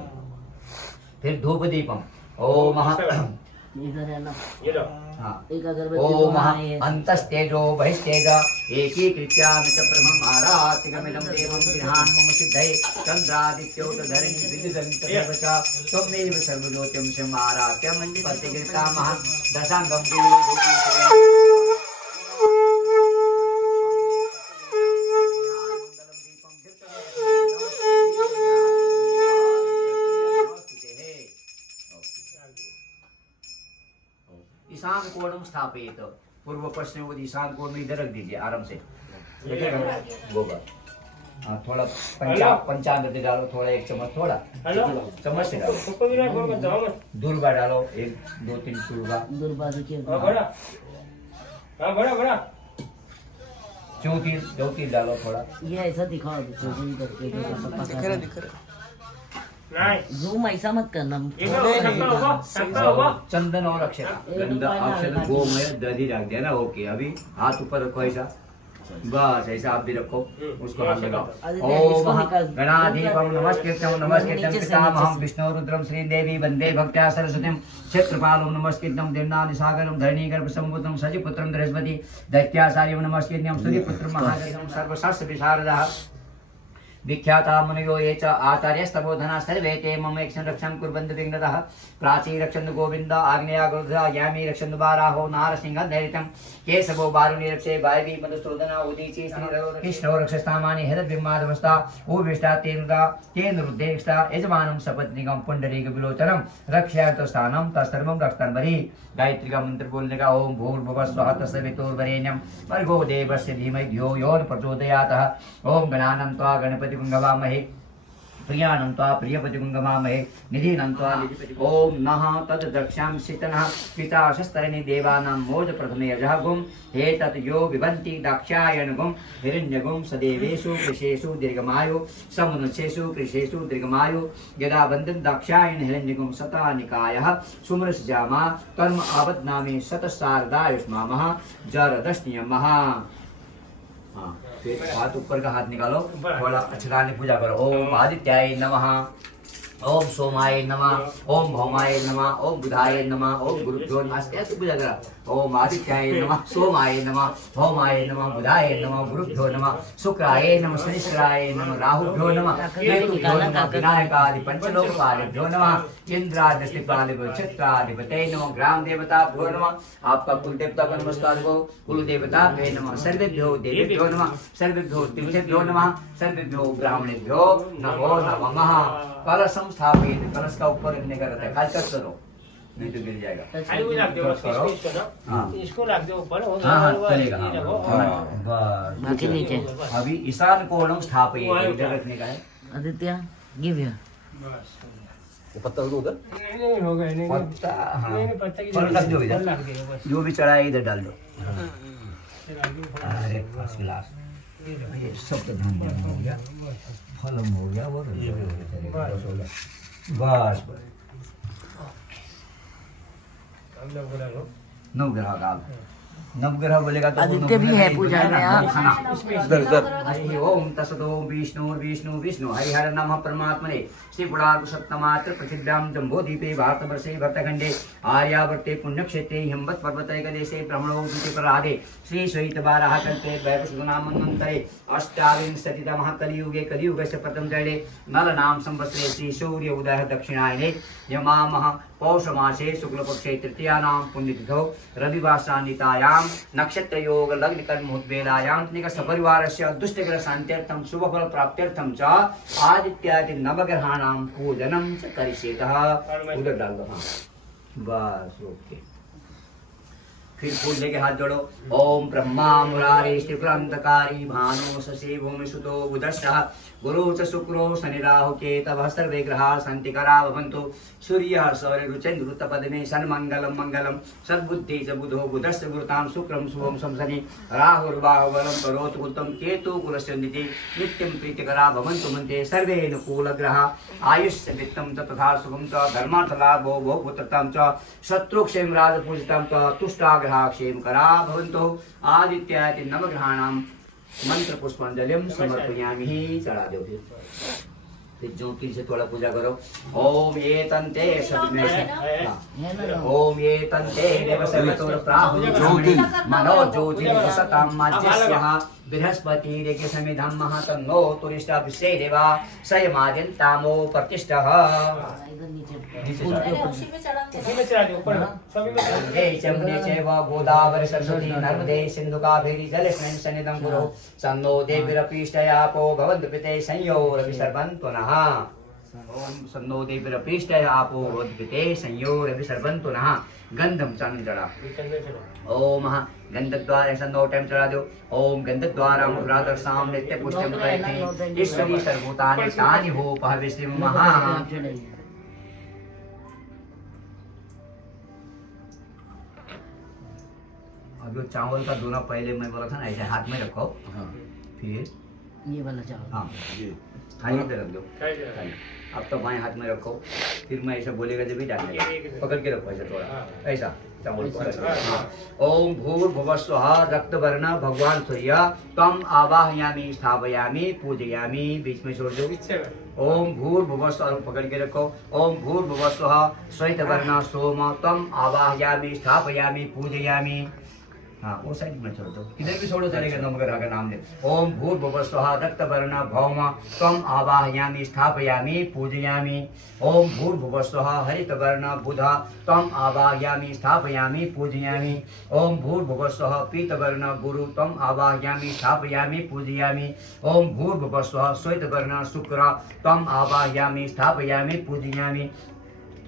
फिर धूप दीपम ओम इधर है ना ओम अंतस्तेजो बहिस्तेज एकीकृत्यामित ब्रह्मम् आरातिकमिदं देवं गृहान् मम सिद्धये चन्द्रादित्योत धरणि विद्युदमित सर्वचा त्वमेव सर्वज्योतिंषम् आरात्यं प्रतिगृह्णामः दशाङ्गं ईशान कोणम स्थापित। पूर्व पश्चिम ईशान कोण में इधर रख दीजिए आराम से। गोबर हाँ थोड़ा पंचामृत डालो। थोड़ा 1 चम्मच थोड़ा चम्मच से डालो। दुर्वा डालो 1 2 3 दुर्वा चौथी डालो थोड़ा। ये ऐसा दिखाओ करके जूम ऐसा मत करना। चंदन और अक्षता गंधा अक्षता गोमय दधी रख दिया ना। ओके अभी हाथ ऊपर रखो ऐसा। बस ऐसा आप भी रखो। उसको हाथ लगाओ। ओम गणाधिपं नमस्कृत्यं नमस्कृत्यं पितामहं विष्णु रुद्रं श्रीदेवी वंदे भक्त्या सरस्वतीं क्षेत्रपालं नमस्कृत्यं देवनादिसागरं धरणीगर्भसम्भूतं सचिपुत्रं बृहस्पति दैत्याचार्यं नमस्कृत्यं सूर्यपुत्रं महादेवं सर्वशास्त्र विशारदः विख्याता मुनयो ये च आचार्यस्तबोधना सर्वे ते मम एक संरक्षण कुर्वन्ति विघ्नतः। प्राची रक्षन्तु गोविन्द आग्नेयाग्रधा यामी रक्षन्तु बाराहो नारसिंह धैर्यं केशवो बारुणी रक्षे वायवी मधुसूदना उदीची कृष्णो रक्षस्तामानि हृदयमाधवस्ता उविष्टा तेन रुद्धेष्टा यजमानं सपत्नीकं पुण्डरीक विलोचनं रक्षार्थस्थानं तत्सर्वं रक्षतान्वरी। गायत्री का मंत्र बोलने का। ओम भूर्भुवः स्वः तत्सवितुर्वरेण्यं भर्गो देवस्य धीमहि धियो यो न प्रचोदयात्। ओम गणानं त्वा गणपति गवामहे प्रियानं त्वा प्रियपति गवामहे निधिनं त्वा निधिपति। ओम नः तद्दक्षां शितनः पिता शस्तरणी देवानां मोद प्रथमे यजः गुं हे तत् यो विभन्ति दाक्षायण गुं हिरण्यगुं सदेवेषु कृशेषु दीर्घमायु समनुष्येषु कृशेषु दीर्घमायु यदा वन्दन् दाक्षायण हिरण्यगुं शतानिकायः सुमरसजामा कर्म आबध्नामि शतशारदायुष्मामः जरदश्नियमः। फिर हाथ ऊपर का हाथ निकालो। थोड़ा अच्छे पूजा करो। ओम आदित्याय नमः ओम सोमाय नमः, ओम भौमाय नमः, ओम बुधाय नमः, ओम गुरुभ्यो नमः। ऐसे पूजा करा। ओम आदित्याय नमः, सोमाय नमः, भौमाय नमः, बुधाय नमः, गुरुभ्यो नमः, शुक्राय नमः, शनिश्चराय नमः, राहुभ्यो नमः, केतुभ्यो नमः, विनायकादि पंचलोकादिभ्यो नमः, इंद्रादित्यादिभ्यो चित्रादिपतये नमः, ग्राम देवताभ्यो नमः। आपका कुल देवता का नमस्कार हो। कुल देवता भे नमः, सर्वेभ्यो देवेभ्यो नमः, सर्वेभ्यो तीर्थेभ्यो नमः, सर्वेभ्यो ब्राह्मणेभ्यो नमो नमः। कलशम स्थापित, कलश का ऊपर रखने का रहता है, खाली कट करो नहीं तो गिर जाएगा। खाली वो रख दो, इसको ना, हाँ। इसको रख दो ऊपर। हाँ चलेगा। ये रखो। बस बाकी नीचे। अभी ईशान कोणम स्थापित, इधर रखने का है। Aditya give here. बस पत्ता उधर नहीं हो गया, नहीं पत्ता, हाँ। नहीं पत्ता की फल रख दो इधर। लग गया बस। जो भी चढ़ा है इधर डाल दो। रख दो। अरे फर्स्ट क्लास, ये सब तो धान हो गया, फलम हो गया, वो बस हो गया। बस हम लोग बोला लो। नवग्रह का, नवग्रह बोलेगा तो आदित्य भी है पूजा में, हाँ। हरि ओम तत्सतो विष्णु विष्णु विष्णु हरिहर नमः परमात्मने श्री पुराण सप्तमात्र पृथिव्याम जम्बोदीपे भारतवर्षे भरतखंडे आर्यावर्ते पुण्यक्षेत्रे हिमवत् पर्वतैकदेशे ब्रह्मणो द्वितीयपराधे श्री श्वेतवाराह कल्पे वैवस्वतनामन्वन्तरे अष्टाविंशतितमः कलियुगे कलियुगस्य प्रथम चरणे नलनाम संवत्सरे श्री सूर्य उदयः दक्षिणायने यमामः पौषमासे शुक्लपक्षे तृतीयानां पुण्यतिथौ रविवासरान्वितायां नक्षत्रयोग लग्नकर्मोद्वेलायां सपरिवारस्य दुष्टग्रह शान्त्यर्थं शुभफल प्राप्त्यर्थं च आदित्यादि नवग्रहाणां पूजनं च करिष्येतः। उधर डाल दो। हाँ बस ओके। फिर फूल लेके हाथ जोड़ो। ओम ब्रह्मा मुरारी त्रिपुरांतकारी भानु शशि भूमि सुतो बुधश्चः गुरु च शुक्रो शनि राहु केतवः सर्वे ग्रहाः शान्तिकरा भवन्तु। सूर्यः सौर्य रुचेन्द्रुतपदमे सन्मङ्गलं मङ्गलं सद्बुद्धि च बुधो बुधस्य गुरुतां शुक्रं शुभं शंसनि राहुर्बाहुबलं करोतु कुलं केतु कुलस्य निधि नित्यं प्रीतिकरा भवन्तु मन्त्रे सर्वे अनुकूलग्रहाः आयुष्य वित्तं च तथा शुभं च धर्मार्थलाभो बहुपुत्रतां च शत्रुक्षेम राजपूजितां च तुष्टाग्रहाः क्षेमकरा भवन्तु। आदित्यादि नवग्रहाणां मंत्र पुष्पांजलिम समर्पयामि। चढ़ा दो। फिर ज्योति से थोड़ा पूजा करो। ओम ये तंते सविघ्नेश, ओम ये तंते देवसवितुर प्राहु ज्योति मनो ज्योति सतां माज्यस्यः बृहस्पति रेके समिधं महातन्नो तुरिष्टा विश्वे देवा सयमाद्यन्तामो प्रतिष्ठः। उसी में चला दो ऊपर, सभी में चला दो। हे चमुने चैव गोदावरी सरस्वती नर्मदे सिन्धु कावेरी जलेस्मिन् सन्निधं कुरु सन्नो देवीरपीष्टयापो भवन्तु पिते संयोरपि सर्वन्तु नः। ओम सन्नो देवीरपीष्टयापो भवन्तु पिते संयोरपि सर्वन्तु नः। गंधम चंद चढ़ा। ओम गंधद्वार सन्नो टाइम चढ़ा दो। ओम गंधद्वारा मुद्राधर साम नित्य पुष्टि मुद्रायते ईश्वरी सर्वभूतानि तानि हो पहविश्री महा। अब चावल का दोना पहले मैं बोला था ना ऐसे हाथ में रखो। हाँ फिर ये वाला चावल। हाँ ये थाली पे रख दो। अब तो बाएं हाथ में रखो। फिर मैं ऐसा बोलेगा जब भी डाल पकड़ के रखो ऐसा थोड़ा ऐसा चावल को। हाँ। ओम भूर्भुवस्वः रक्तवर्ण भगवान सूर्य तम आवाहयामि स्थापयामि पूजयामि। बीच में छोड़ दो। ओम भूर्भुवस्वः पकड़ के रखो। ओम भूर्भुवस्वः श्वेतवर्ण सोम तम आवाहयामि स्थापयामि पूजयामि। हाँ वो साइड में छोड़ दो। इधर भी छोड़ो चलेगा। नमग्रह का नाम ले। ओम भूर्भुवस्वः रक्तवर्ण भौम त्वं आवाहयामि स्थापयामि पूजयामि। ओम भूर्भुवस्वः हरितवर्ण बुध त्वं आवाहयामि स्थापयामि पूजयामि। ओम भूर्भुवस्वः पीतवर्ण गुरु त्वं आवाहयामि स्थापयामि पूजयामि। ओम भूर्भुवस्वः श्वेतवर्ण शुक्र त्वं आवाहयामि स्थापयामि पूजयामि।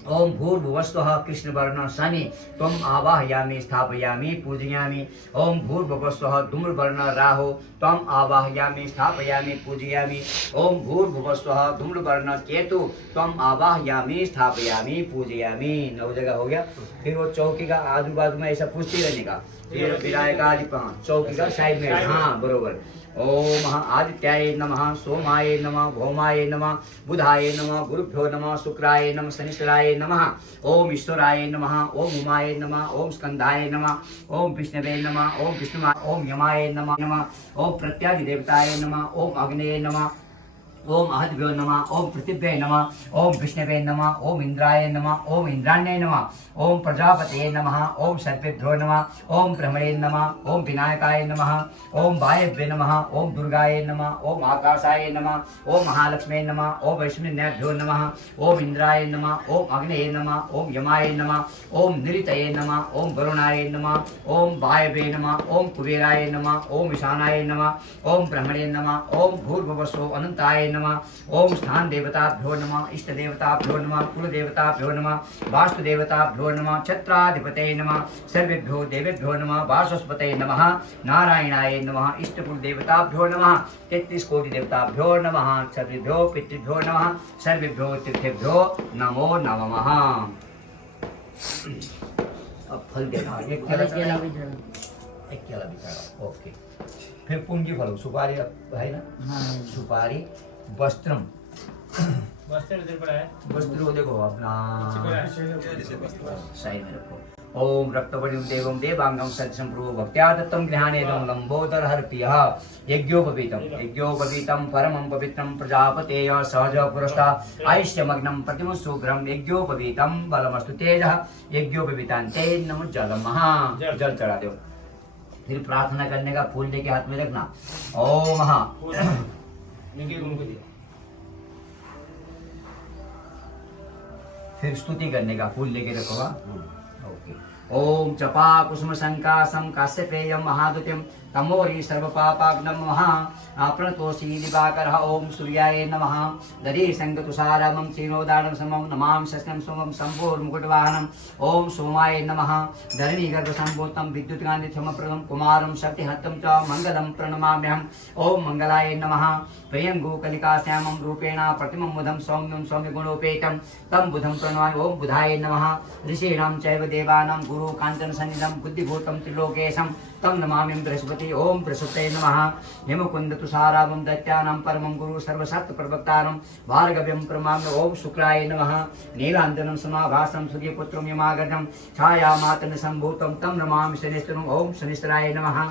ओम भूर्भुवस्वः कृष्णवर्ण शनि त्वं आवाहयामि स्थापयामि पूजयामि। ओम भूर्भुवस्वः धूम्रवर्ण राहु त्वं आवाहयामि स्थापयामि पूजयामि। ओम भूर्भुवस्वः धूम्रवर्ण केतु त्वं आवाहयामि स्थापयामि पूजयामि। 9 जगह हो गया। फिर वो चौकी का आजू बाजू में ऐसा पूछती रहने का। फिर विनायकादि चौकी का साइड में। हाँ बरोबर। ओम आदित्याय नमः सोमाय नमः भौमाय नमः बुधाय नमः गुरुभ्यो नमः शुक्राय नमः शनिश्चराय नमः। ओम ईश्वराय नमः ओम उमाय नमः ओम स्कंदाय नमः ओम विष्णवे नमः ओम विष्णुमाय ओम यमाय नमः ओम प्रत्यादि देवताय नमः ओम अग्नये नमः ओम अहद्भ्यो नमः, ओम पृथिव्यै नमः, ओम विष्णवे नमः, ओम इंद्राय नमः, ओम इंद्राण्यै नमः, ओम प्रजापतये नमः, ओम सर्पेभ्यो नमः, ओम ब्रह्मणे नमः, ओम विनायकाय नमः, ओम वायव्ये नमः, ओम दुर्गाय नमः, ओम आकाशाय नमः, ओम महालक्ष्मी नमः, ओम वैष्णवेभ्यो नमः, ओम इंद्राय नमः, ओम अग्नये नमः, ओम यमाय नमः, ओम निरितये नमः, ओम वरुणाय नमः, ओम वायवे नमः, ओम कुबेराय नमः, ओम ईशानाय नमः, ओम ब्रह्मणे नमः, ओम भूर्भुवस्सुः अनंताय नमः, ओम स्थान देवताभ्यो नमः, इष्ट देवताभ्यो नमः, कुल देवताभ्यो नमः, वास्तु देवताभ्यो नमः, छत्राधिपतये नमः, सर्वेभ्यो देवेभ्यो नमः, वासस्पतये नमः, नारायणाय नमः, इष्टकुल देवताभ्यो नमः, 33 कोटि देवताभ्यो नमः, सर्वेभ्यो पितृभ्यो नमः, सर्वेभ्यो तीर्थेभ्यो नमो नमः। अब फल देना, एक केला भी चढ़ा, ओके। फिर पुंगी फल, सुपारी है ना, सुपारी, वस्त्रम, वस्त्र उधर पड़ा है। वस्त्र वो देखो अपना साइड में रखो। ओम रक्तवर्णिं देवं देवांगं सत्संप्रो भक्त्या दत्तं गृहाणेदं लंबोदरहर्प्रियः यज्ञोपवीतं परमं पवित्रं प्रजापतेय सहज पुरस्ता आयुष्यमग्नं प्रतिमुत्सुग्रं यज्ञोपवीतं बलमस्तु तेजः यज्ञोपवीतान्ते नमो जलमः। जल चढ़ा दो। फिर प्रार्थना करने का फूल लेके हाथ में रखना। ओम फिर स्तुति करने का फूल लेके रखो। ओके। ओम जपा कुसुम संकासम काश्यपेयम महादुतिम तमोरी सर्वपापाग्नं महा प्रणतोषी दिवाकरः। ओम सूर्याय नमः। दरी संगतुषारामं क्षीणोदानं समं नमामि शस्त्रं सोमं शम्भोर्मुकुटवाहनम्। ओम सोमाय नमः। धरणी गर्भसम्भूतं विद्युत्कान्तिक्षमप्रदं कुमारं शक्तिहस्तं च मङ्गलं प्रणमाम्यहम्। ओम मंगलाय नमः। प्रियङ्गोकलिकाश्यामं रूपेण प्रतिमं बुधं सौम्यं सौम्यगुणोपेतं तं बुधं प्रणमामि। ओम बुधाय नमः। ऋषीणां चैव देवानां गुरु काञ्चनसन्निधं बुद्धिभूतं त्रिलोकेशं तं नमामि बृहस्पति। ओम बृहस्पतये नमः। हेमकुंद तुषारावं दैत्यानां परमं गुरु सर्वसत्त्व प्रवक्तारं भार्गव्यं प्रणमामि। ओम शुक्राय नमः। नीलाञ्जनं समाभासं सूर्यपुत्रं यमागतं छायामातन सम्भूतं तं नमामि शनिश्चरम्। ओम शनिश्चराय नमः।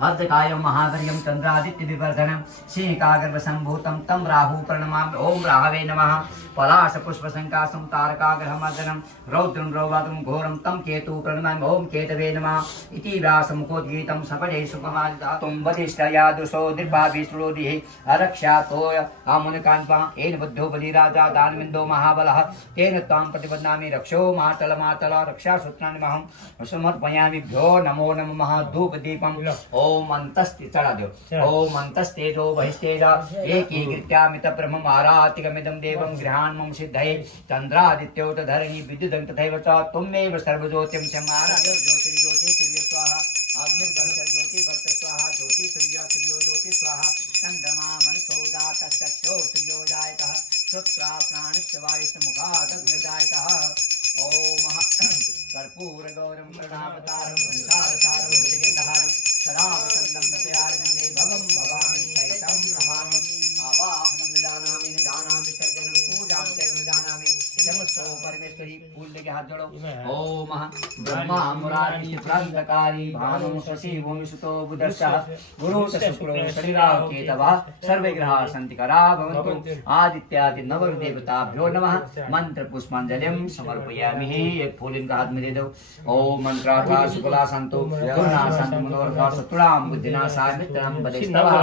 अर्धकायं महावीर्यं चन्द्रादित्यविवर्धनं सिंहकागर्भसम्भूतं तं राहु प्रणमामि। ओम राहवे नमः। पलाशपुष्पसङ्कासं तारकाग्रहमर्दनं रौद्रं रौवातं घोरं तं केतु प्रणमामि। ओम केतवे नमः। इति व्यासमुखोद्गीतं सपदे सुपमादितातुं वधिष्ठया दुषो दीर्भाभिश्रोदिः अरक्षातोय आमुनिकान्त्वा येन बुद्धो बलिराजा दानविन्दो महाबलः तेन त्वां प्रतिपद्नामि रक्षो मातल मातल रक्षासूत्राणि महं समर्पयामि। भ्यो नमो नमः। धूपदीपम्। ओम अंतस्ते चढ़ा दो। ओम अंतस्तेजो बहिस्तेज एकीकृत्यामित ब्रह्मम् आरातिकमिदं देवं गृहाणं सिद्धये चन्द्रादित्योत धरणी विद्युतं तथैव च त्वमेव सर्वज्योतिं समाराध्यो ज्योतिर्ज्योति सूर्य स्वाहा अग्निर्वर्ष ज्योति वर्ष स्वाहा ज्योति सूर्य सूर्यो ज्योति स्वाहा चन्द्रमा मनसो जातश्चक्षो सूर्यो जायतः शुक्रा प्राणश्च वायुश्च मुखादग्निर्जायतः। ओम कर्पूरगौरं प्रणामतारं संसारसारं भुजगेन्द्रहारं सदा वसन्तं नतयारविन्दे भवं भवामि सहितं नमामि। आवाहनं न जानामि न जानामि सर्वनं पूजां चैव न जानामि नमस्तो परमेश्वरी। फूल लेके हाथ जोड़ो। ओम ब्रह्मा मुरारी प्रान्तकारी भानु शशि भूमिसुतो बुधश्चः गुरु शुक्रो शनिराव केतवः सर्वे ग्रहाः सन्तिकरा भवन्तु। आदित्यादि नवदेवताभ्यो नमः। मंत्र पुष्पांजलिं समर्पयामि। एक फूल इनका हाथ में दे दो। ओम मंत्रार्था शुक्ला संतो गुरुना संत मनोरथा सतुराम बुद्धिना सामित्रं बलिष्ठवः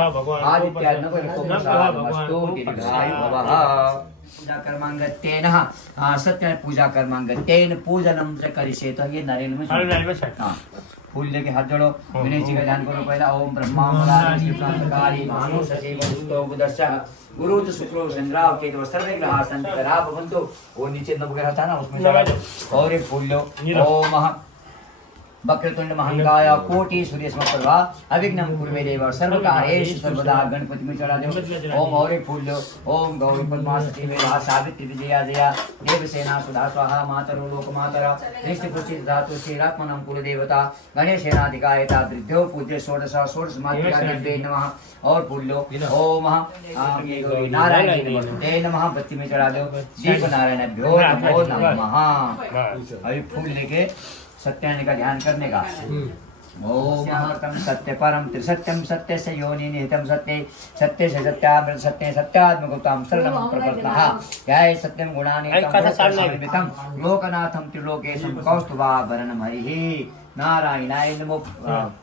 आदित्यादि नवग्रहोपसादमस्तु दीर्घायु भवः। पूजा कर्मांगत्येन सत्य पूजा कर्मांगत्येन पूजनम च करिष्येत। ये नरेंद्र में हाँ फूल लेके हाथ जोड़ो। विनय जी का ध्यान करो पहला। ओम ब्रह्मा मुरारी प्रान्तकारी भानु शशि वसुतो बुधश्चः गुरु च शुक्रो चन्द्राव केतवः सर्वे ग्रहाः सन्तिकरा भवन्तु। वो नीचे नवग्रह था ना उसमें और एक फूल लो। ओम वक्रतुंड महाकाय कोटि सूर्य समप्रभा अविघ्नं कुरु मे देव सर्वकार्येषु सर्वदा। गणपति में चढ़ा दो। ओम और एक फूल लो। ओम गौरी पद्मा सती मेधा सावित्री विजया जया देवसेना सुधा स्वाहा मातरो लोकमातरा निष्ठपुष्टि धातु श्रीरात्मनं कुलदेवता गणेशेनाधिकायता वृद्धो पूज्य षोडश षोडश मातृका नमः। और फूल लो। ओम नारायण नमस्ते नमः। बत्ती में चढ़ा दो। दीप नारायणभ्यो नमो नमः। अभी फूल लेके सत्याग्नि का ध्यान करने का। ओम महतं सत्य परम त्रिसत्यं सत्य से योनि निहितं सत्ये सत्य से सत्यामृत सत्य सत्यात्मकतां शरणं प्रपन्नः जय सत्यं गुणानि तम लोकनाथं त्रिलोकेशं कौस्तुभाभरणं हरिः नारायणाय नमो।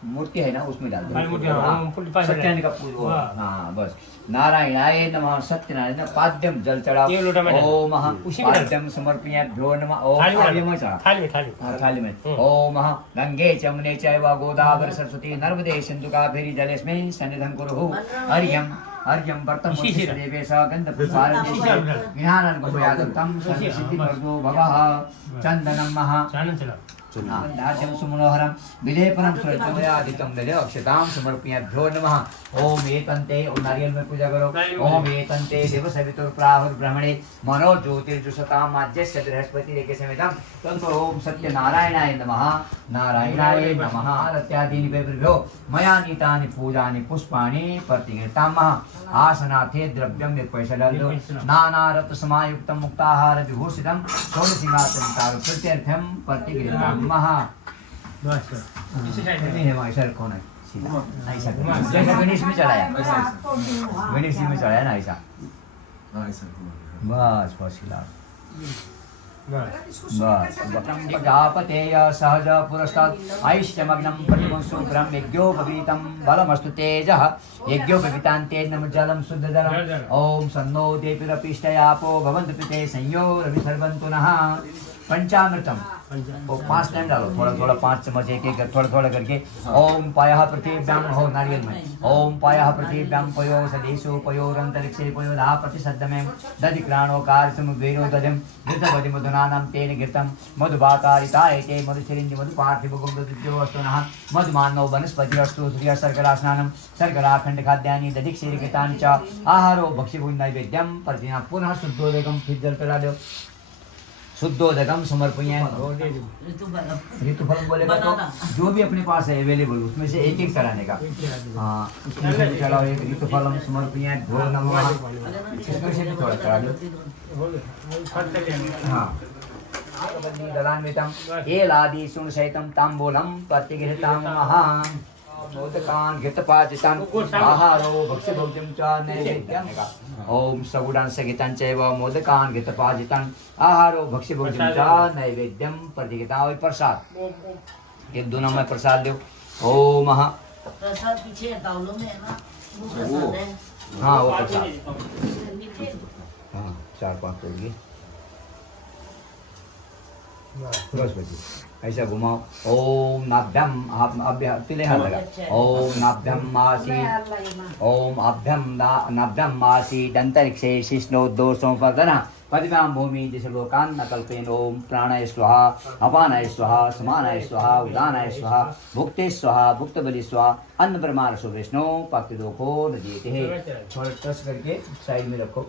मूर्ति है ना उसमें डाल दो सत्यान का पूर्व। हाँ बस नारायणाय नमः सत्यनारायण पाद्यम जल चढ़ाओ ओम पाद्यम समर्पयाभ्यो नमः ओम थाली में ओम गंगे चमने चैव गोदावरी सरस्वती नर्मदे सिंधु कावेरी जलेस्मिन् सन्निधं कुरु अर्यं अर्यं वर्तम देवे स गंध पुष्पारण्य ज्ञानं गुह्यादं सर्वसिद्धिवर्गो भवः चंदनं महा दास्यं सुमनोहरं विलेपनं सुरचमयादिकं दले अक्षतां समर्पयाभ्यो नमः। ओम एतन्ते ओम नारियल में पूजा करो ओम एतन्ते देव सवितुर प्राहुर ब्रह्मणे मनो ज्योतिर्जुषतां माज्यस्य बृहस्पति रेखे समेतं तन्तो ओम सत्यनारायणाय नमः नारायणाय नमः। आरत्यादीनि वैभ्यो मया नीतानि पूजानि पुष्पाणि प्रतिगृह्णामः आसनाथे द्रव्यं पैसा डाल दो नाना रत्न समायुक्तं मुक्ताहार विभूषितं षोडशिंगासनं तार प्रत्यर्थं प्रतिगृह्णामः। ऐसा कौन है ऐसा जैसा गणेश में चढ़ाया गणेश जी में चढ़ाया ना ऐसा बस बस प्रजापतेय सहज पुरस्तात् आयुष्यमग्नं प्रतिमंसुग्रं यज्ञो भवितं बलमस्तु तेजः यज्ञो भवितान्ते नम जलं शुद्धजलम् ओम सन्नो देपिरपिष्टयापो भवन्तु पिते संयोरभि सर्वन्तु नः। पंचामृतम वो 5 टाइम डालो थोड़ा थोड़ा 5 चम्मच एक एक थोड़ा थोड़ा करके ओम पायः पृथिव्यां हो नारियल में ओम पायः पृथिव्यां पयो सदेशो पयोरंतरिक्षे पयोधा प्रतिशद्दमें दधिक्राणो कार्यसमुद्वेरो दधिं घृतवधि मधुनानां तेन घृतं मधुबाकारिताय ते मधुचिरिञ्जि मधुपार्थिवगुण्डो वस्तुनः मधुमानव वनस्पतिरस्तु सूर्य शर्करास्नानं शर्कराखण्डखाद्यानि दधिक्षीरकृतानि च आहारो भक्ष्यभुञ्जनैवेद्यं प्रतिदिनं पुनः शुद्धोदकं फिर जल चढ़ा दो शुद्धोदकम समर्पयामि ऋतुफलम बोलेगा तो जो भी अपने पास है अवेलेबल उसमें से एक एक चढ़ाने का। हाँ उसमें से भी चढ़ाओ एक ऋतुफलम समर्पयामि भो नमः इसमें से भी थोड़ा चढ़ा दो। हाँ दलान्वितं एलादि सुनसहितं ताम्बूलं प्रतिगृहीतामः मोदकान् घृतपाचितान् आहारो भक्ष्यभोज्यं च नैवेद्यं ओम सगुडान् सगितान् चैव मोदकान् घृतपाचितान् आहारो भक्ष्यभोज्यं च नैवेद्यं प्रतिगृहीता और प्रसाद एक 2 नंबर प्रसाद दो ओम प्रसाद पीछे तावलों में है ना वो प्रसाद है। हाँ वो प्रसाद हाँ 4-5 होगी बृहस्पति ऐसा घुमाओ ओम नाभ्यम अभ्य तिले हाथ लगा ओम नाभ्यम मासी ओम अभ्यम नाभ्यम मासी दंतरिक्षे शिष्णो दोषों पदना पद्भ्यां भूमि दिशलोकान्न कल्पेन ओम प्राणाय स्वाहा अपानाय स्वाहा समानाय स्वाहा उदानाय स्वाहा भुक्ते स्वाहा भुक्त बलि स्वाहा अन्न परमारसो वैष्णो पाक्ति दोखो नदीते है। थोड़ा टच करके साइड में रखो।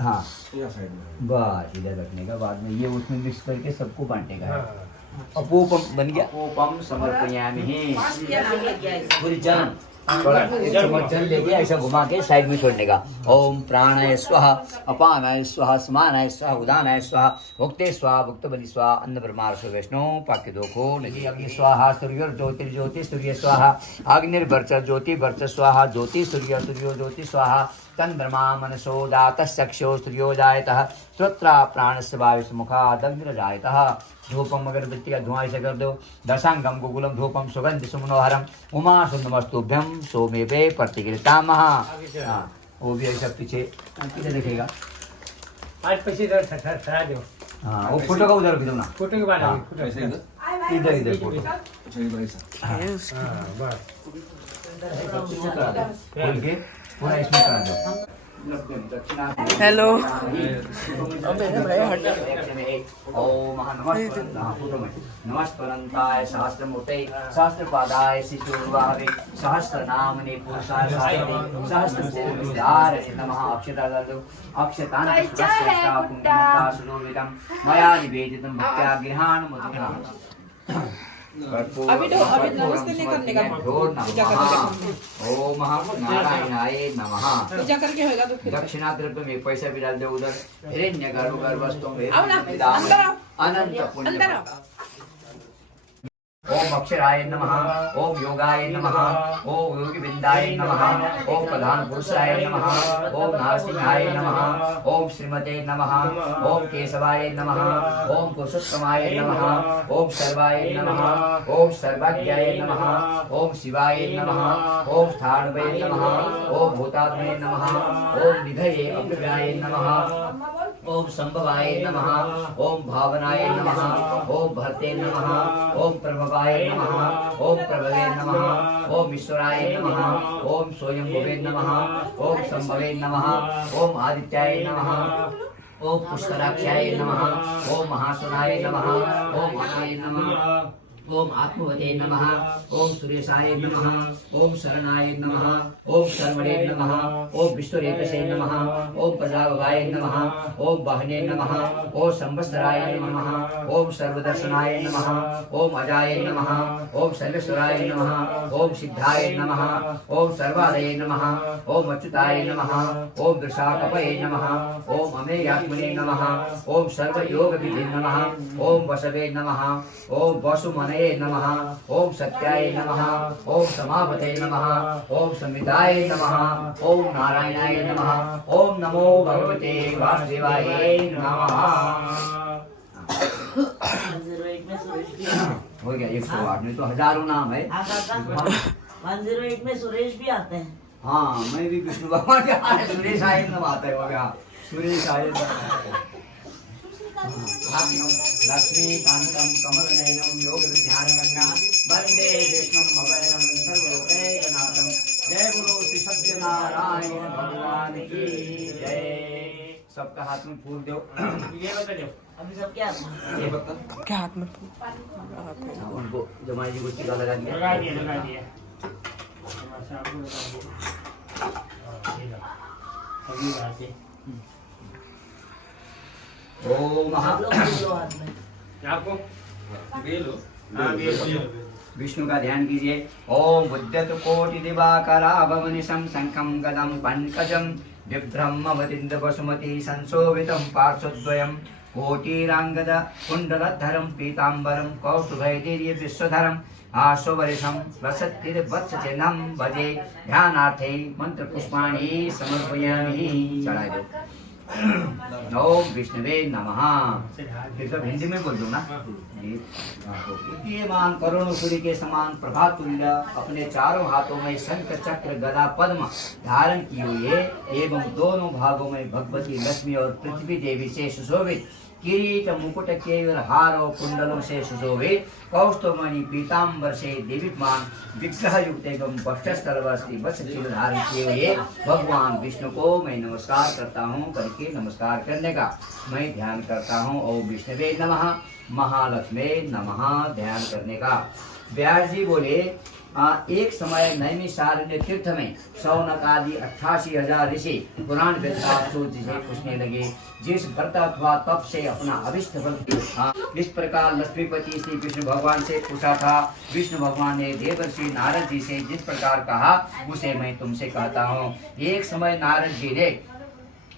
हाँ बस इधर रखने का बाद में ये उसमें मिक्स करके सबको बांटेगा। अपूपम बन गया अपूपम समर्पयामि पूरी जलन थोड़ा चम्मच जल लेके ऐसा घुमा के साइड में छोड़ने का ओम प्राणाय स्वाहा अपानाय स्वाहा समानाय स्वाहा उदानाय स्वाहा भुक्ते स्वाहा भुक्त बलि स्वाहा अन्न परमारसो वैष्णो पाक्य दोखो नदी अग्नि स्वाहा सूर्य ज्योतिर्ज्योति सूर्य स्वाहा अग्निर्वर्च ज्योति वर्च स्वाहा ज्योति सूर्य ज्योति स्वाहा चंद्रमा मनसो दातः चक्षो सूर्यो जायतः श्रोत्रा प्राणस्य वायुस्य मुखादग्निर जायतः धूपम अगरबत्ती का धुआं ऐसे कर दो दशांगम गुगुलम धूपम सुगंधि सुमनोहरम उमा सुंदमस्तुभ्यम सोमेवे प्रतिगृहीतामः। वो भी ऐसा पीछे किधर दिखेगा आज पीछे इधर दो। हाँ वो फोटो का उधर भी दो ना फोटो के बाद इधर इधर फोटो खोल के पूरा इसमें करा दो। हेलो ओम नमस्परंताय सहस्रमूर्ते सहस्रपादाय शिशुर्वाहवे सहस्रनामने पुरुषाय सहस्रधारे नमः। अक्षतान् पुण्यमुक्तासुलोविदं मया निवेदितं भक्त्या गृहाण मुद्रा अभी नमस्ते नहीं करने का पूजा करके ओम नारायणाय नमः। पूजा करके होगा तो फिर दक्षिणा द्रव्य में पैसा भी डाल दो उधर हिरण्य गर्भ वस्तु में अंदर आओ अनंत पुण्य ओम अक्षराय नमः, ओम योगाय नमः, ओम योगिविंदाय नमः, ओम प्रधान पुरुषाय नमः, ओम नारसिंहाय नमः, ओम श्रीमते नमः, ओम केशवाय नमः, ओम पुरुषोत्तमाय नमः, ओम सर्वाय नमः, ओम सर्वाज्ञाय नमः, ओम शिवाय नमः, ओम स्थाणवे नमः, ओम भूतात्मने नमः, ओम निधये अव्ययाय नमः, ओम संभवाय नमः, ओम भावनाय नमः, ओम भरते नमः, ओम प्रभवाय नमः, ओम प्रभवे नमः, ओम ईश्वराय नमः, ओम स्वयंभुवे नमः, ओम संभवे नमः, ओम आदित्याय नमः, ओम पुष्कराक्षाय नमः, ओम महासुनाय नमः, ओम महाय नमः, ओम आत्मवते नमः, ओम सुरेशाय नमः, ओम शरणाय नमः, ओम शर्मणे नमः, ओम विश्वरेतसे नमः, ओम प्रजाभवाय नमः, ओम वाहने नमः, ओम संवत्सराय नमः, ओम सर्वदर्शनाय नमः, ओम अजाय नमः, ओम सर्वेश्वराय नमः, ओम सिद्धाय नमः, ओम सर्वादये नमः, ओम अच्युताय नमः, ओम वृषाकपये नमः, ओम अमेयात्मने नमः, ओम सर्वयोगविधे नमः, ओम वसवे नमः, ओम वसुमने नमः, ओम सत्याय नमः, ओम समापते नमः, ओम संविदाय नमः, ओम नारायणाय नमः, ओम नमो भगवते वासुदेवाय नमः। 108 में सुरेश भी आता है। हो गया 108 में तो हजारों नाम है। हाँ काका 108 में सुरेश भी आते हैं। हाँ मैं भी विष्णु भगवान के सुरेश आय नम आता है। हो गया सुरेश आय लक्ष्मी कांतम कमल नयनम योग ध्यान गंगा वंदे विष्णुम भवरम सर्वलोकैकनाथम। जय बोलो श्री सत्यनारायण भगवान की जय। सबका हाथ में फूल दो। ये बता दो अभी सब क्या ये बता क्या हाथ में फूल? उनको जमाई जी को टीका लगा दिया। लगा दिया लगा दिया माशा आपको लगा दिया। ये लो अभी आते ओम महा आप लोग बोलो हाथ में। आपको ये लो हाँ ये लो विष्णु का ध्यान कीजिए। ओम बुद्धत कोटि दिवाकराभवनिशं शंखं गदं पंकजं बिभ्रमवतिंद वसुमती संशोभितं पार्श्वद्वयं कोटिरांगद कुंडलधरं पीतांबरं कौस्तुभैर्य विश्वधरं आशुवर्षं वसत्तिर्वत्सचिह्नं भजे। ध्यानार्थे मंत्र पुष्पाणि समर्पयामि। चढ़ा दो। ओम विष्णुवे नमः। फिर सब हिंदी में बोल दो ना। मान करुण सूर्य के समान प्रभातुल्य अपने चारों हाथों में शंख चक्र गदा पद्म धारण किए हुए एवं दोनों भागों में भगवती लक्ष्मी और पृथ्वी देवी से सुशोभित किरीट मुकुट केवल हार और कुंडलों से सुशोभित कौस्तुभमणि पीताम्बर से दीप्यमान विग्रह युक्त एवं वक्षस्थलवस्ती वत्सचिह्न धारण किए हुए भगवान विष्णु को मैं नमस्कार करता हूँ करके नमस्कार करने का मैं ध्यान करता हूँ। ओम विष्णुवे नमः महालक्ष्मी नमः ध्यान करने का। व्यास जी बोले एक समय नैमिषारण्य तीर्थ में शौनक आदि 88,000 ऋषि पुराण वेदांतों से पूछने लगे जिस व्रत अथवा तप से अपना अभिष्ट फल इस प्रकार लक्ष्मीपति श्री विष्णु भगवान से पूछा था। विष्णु भगवान ने देवर्षि नारद जी से जिस प्रकार कहा उसे मैं तुमसे कहता हूँ। एक समय नारद जी ने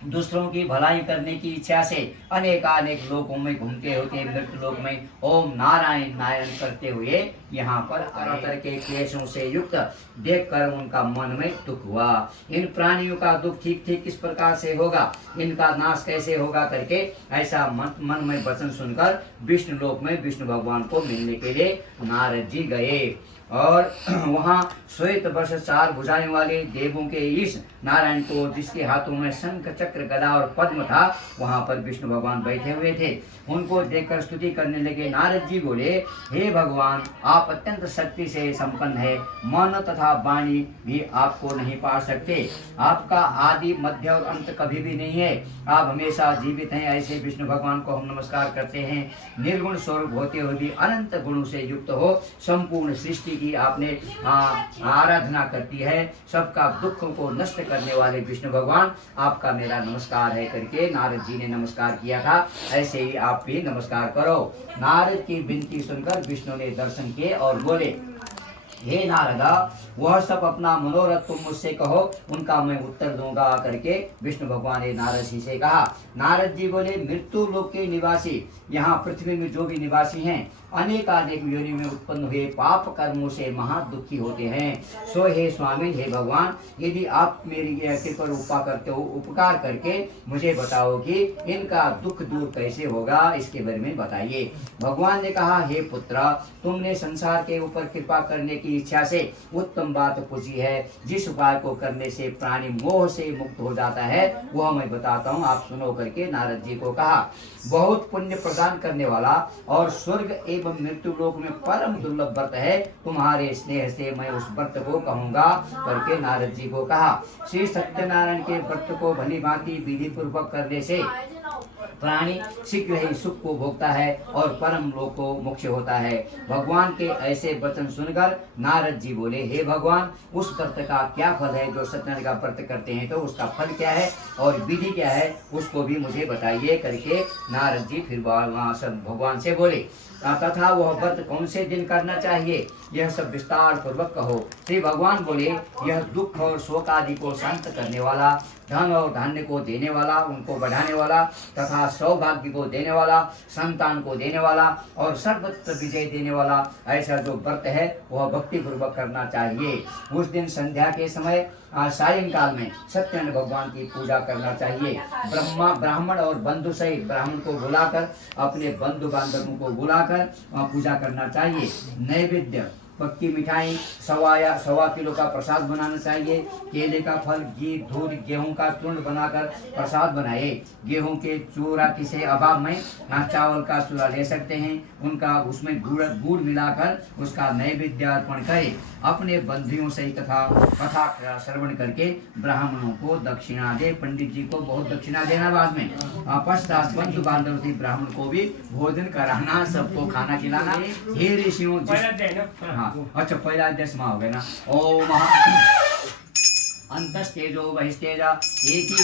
दूसरों की भलाई करने की इच्छा से अनेकानेक लोकों में घूमते होते मृत्यु लोक में ओम नारायण नारायण करते हुए यहाँ पर तरह के क्लेशों से युक्त देखकर उनका मन में दुख हुआ। इन प्राणियों का दुख ठीक ठीक किस प्रकार से होगा, इनका नाश कैसे होगा करके ऐसा मन में वचन सुनकर विष्णु लोक में विष्णु भगवान को मिलने के लिए नारद जी गए और वहाँ श्वेत वर्ष 4 भुजाएं वाले देवों के इस नारायण को जिसके हाथों में शंख चक्र गदा और पद्म था वहाँ पर विष्णु भगवान बैठे हुए थे। उनको देखकर स्तुति करने लगे। नारद जी बोले हे भगवान आप अत्यंत शक्ति से संपन्न है, मन तथा वाणी भी आपको नहीं पा सकते। आपका आदि मध्य और अंत कभी भी नहीं है, आप हमेशा जीवित हैं। ऐसे विष्णु भगवान को हम नमस्कार करते हैं। निर्गुण स्वरूप होते हुए भी अनंत गुणों से युक्त हो संपूर्ण सृष्टि की आपने आराधना करती है। सबका दुख को नष्ट करने वाले विष्णु भगवान आपका मेरा नमस्कार है करके नारद जी ने नमस्कार किया था। ऐसे ही आप भी नमस्कार करो। नारद की विनती सुनकर विष्णु ने दर्शन किए और बोले हे नारद, वह सब अपना मनोरथ तुम मुझसे कहो, उनका मैं उत्तर दूंगा करके विष्णु भगवान ने नारद जी से कहा। नारद जी बोले, मृत्यु लोक के निवासी, यहाँ पृथ्वी में जो भी निवासी हैं, अनेक योनि में उत्पन्न हुए पाप कर्मों से महा दुखी होते हैं। सो हे स्वामी, हे भगवान, यदि आप मेरी कृपा उपा करते हो, उपकार करके मुझे बताओ कि इनका दुख दूर कैसे होगा, इसके बारे में बताइए। भगवान ने कहा, हे पुत्र, तुमने संसार के ऊपर कृपा करने की इच्छा से उत्तम बात पूछी है। जिस उपाय को करने से प्राणी मोह से मुक्त हो जाता है वह मैं बताता हूँ, आप सुनो करके नारद जी को कहा। बहुत पुण्य प्रदान करने वाला और स्वर्ग एवं मृत्यु लोक में परम दुर्लभ व्रत है, तुम्हारे स्नेह से मैं उस व्रत को कहूँगा करके नारद जी को कहा। श्री सत्यनारायण के व्रत को भली भांति विधि पूर्वक करने से प्राणी शीघ्र ही सुख को भोगता है और परम लोक को मोक्ष होता है। भगवान के ऐसे वचन सुनकर नारद जी बोले, हे भगवान, उस व्रत का क्या फल है जो सत्यनारायण का व्रत करते हैं, तो उसका फल क्या है और विधि क्या है, उसको भी मुझे बताइए करके नारद जी फिर भगवान से बोले। तथा वह व्रत कौन से दिन करना चाहिए, यह सब विस्तार पूर्वक कहो। श्री भगवान बोले, यह दुख और शोक आदि को शांत करने वाला, धन और धान्य को देने वाला, उनको बढ़ाने वाला, तथा सौभाग्य को देने वाला, संतान को देने वाला और सर्वत्र विजय देने वाला ऐसा जो व्रत है वह भक्ति पूर्वक करना चाहिए। उस दिन संध्या के समय सायंकाल में सत्यनारायण भगवान की पूजा करना चाहिए। ब्राह्मण और बंधु सहित ब्राह्मण को बुलाकर, अपने बंधु बांधवों को बुलाकर पूजा करना चाहिए। नैवेद्य पक्की मिठाई 1.25 किलो का प्रसाद बनाना चाहिए। केले का फल, घी, दूध, गेहूं का चूर्ण बनाकर प्रसाद बनाए। गेहूं के चूरा किसे अभाव में चावल का चूरा ले सकते हैं, उनका उसमें गुड़ मिलाकर उसका नैवेद्य अर्पण करें। अपने बंधुओं से तथा कथा श्रवण करके ब्राह्मणों को दक्षिणा दे। पंडित जी को बहुत दक्षिणा देना बाद में। पश्चात बंधु बांधव थी ब्राह्मण को भी भोजन कराना, सबको खाना खिलाना। हे ऋषियों, अच्छा पहला 10 हो गया ना। ओम अंतस्तेजो बहिस्तेज एक ही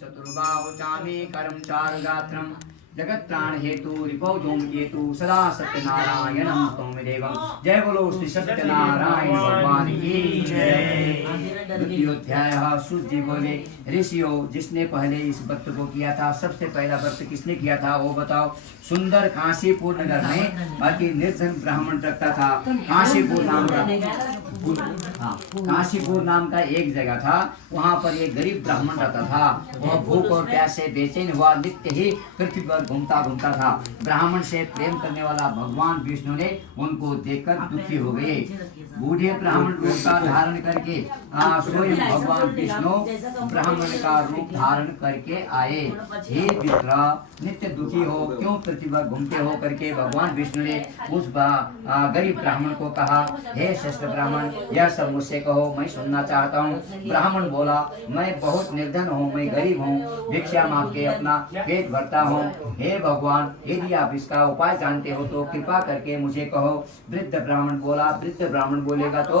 चतुर्बाहु चामे करम चारुगात्रम जगत्त्राण हेतु रिपौ धूमकेतु सदा सत्यनारायणं तोमेदेवं। जय बोलो श्री सत्यनारायण भगवान की जय। द्वितीयोध्याय। सूत जी बोले, ऋषियों, जिसने पहले इस व्रत को किया था, सबसे पहला व्रत किसने किया था वो बताओ। सुंदर काशीपुर नगर में बाकी निर्धन ब्राह्मण रखता था। काशीपुर नाम का काशीपुर नाम का एक जगह था, वहाँ पर एक गरीब ब्राह्मण रहता था। वह भूख और प्यास से बेचैन हुआ नित्य ही पृथ्वी पर घूमता घूमता था। ब्राह्मण से प्रेम करने वाला भगवान विष्णु ने उनको देखकर दुखी हो गए। बूढ़े ब्राह्मण रूप का धारण करके स्वयं भगवान विष्णु ब्राह्मण का रूप धारण करके आए। हे विप्र, नित्य दुखी हो क्यों पृथ्वी पर घूमते हो करके भगवान विष्णु ने उस गरीब ब्राह्मण को कहा, हे श्रेष्ठ ब्राह्मण, यह सब मुझसे कहो, मैं सुनना चाहता हूँ। ब्राह्मण बोला, मैं बहुत निर्धन हूँ, मैं गरीब हूँ, भिक्षा मांग के अपना पेट भरता हूँ। हे भगवान, यदि आप इसका उपाय जानते हो तो कृपा करके मुझे कहो। वृद्ध ब्राह्मण बोला। वृद्ध ब्राह्मण बोलेगा तो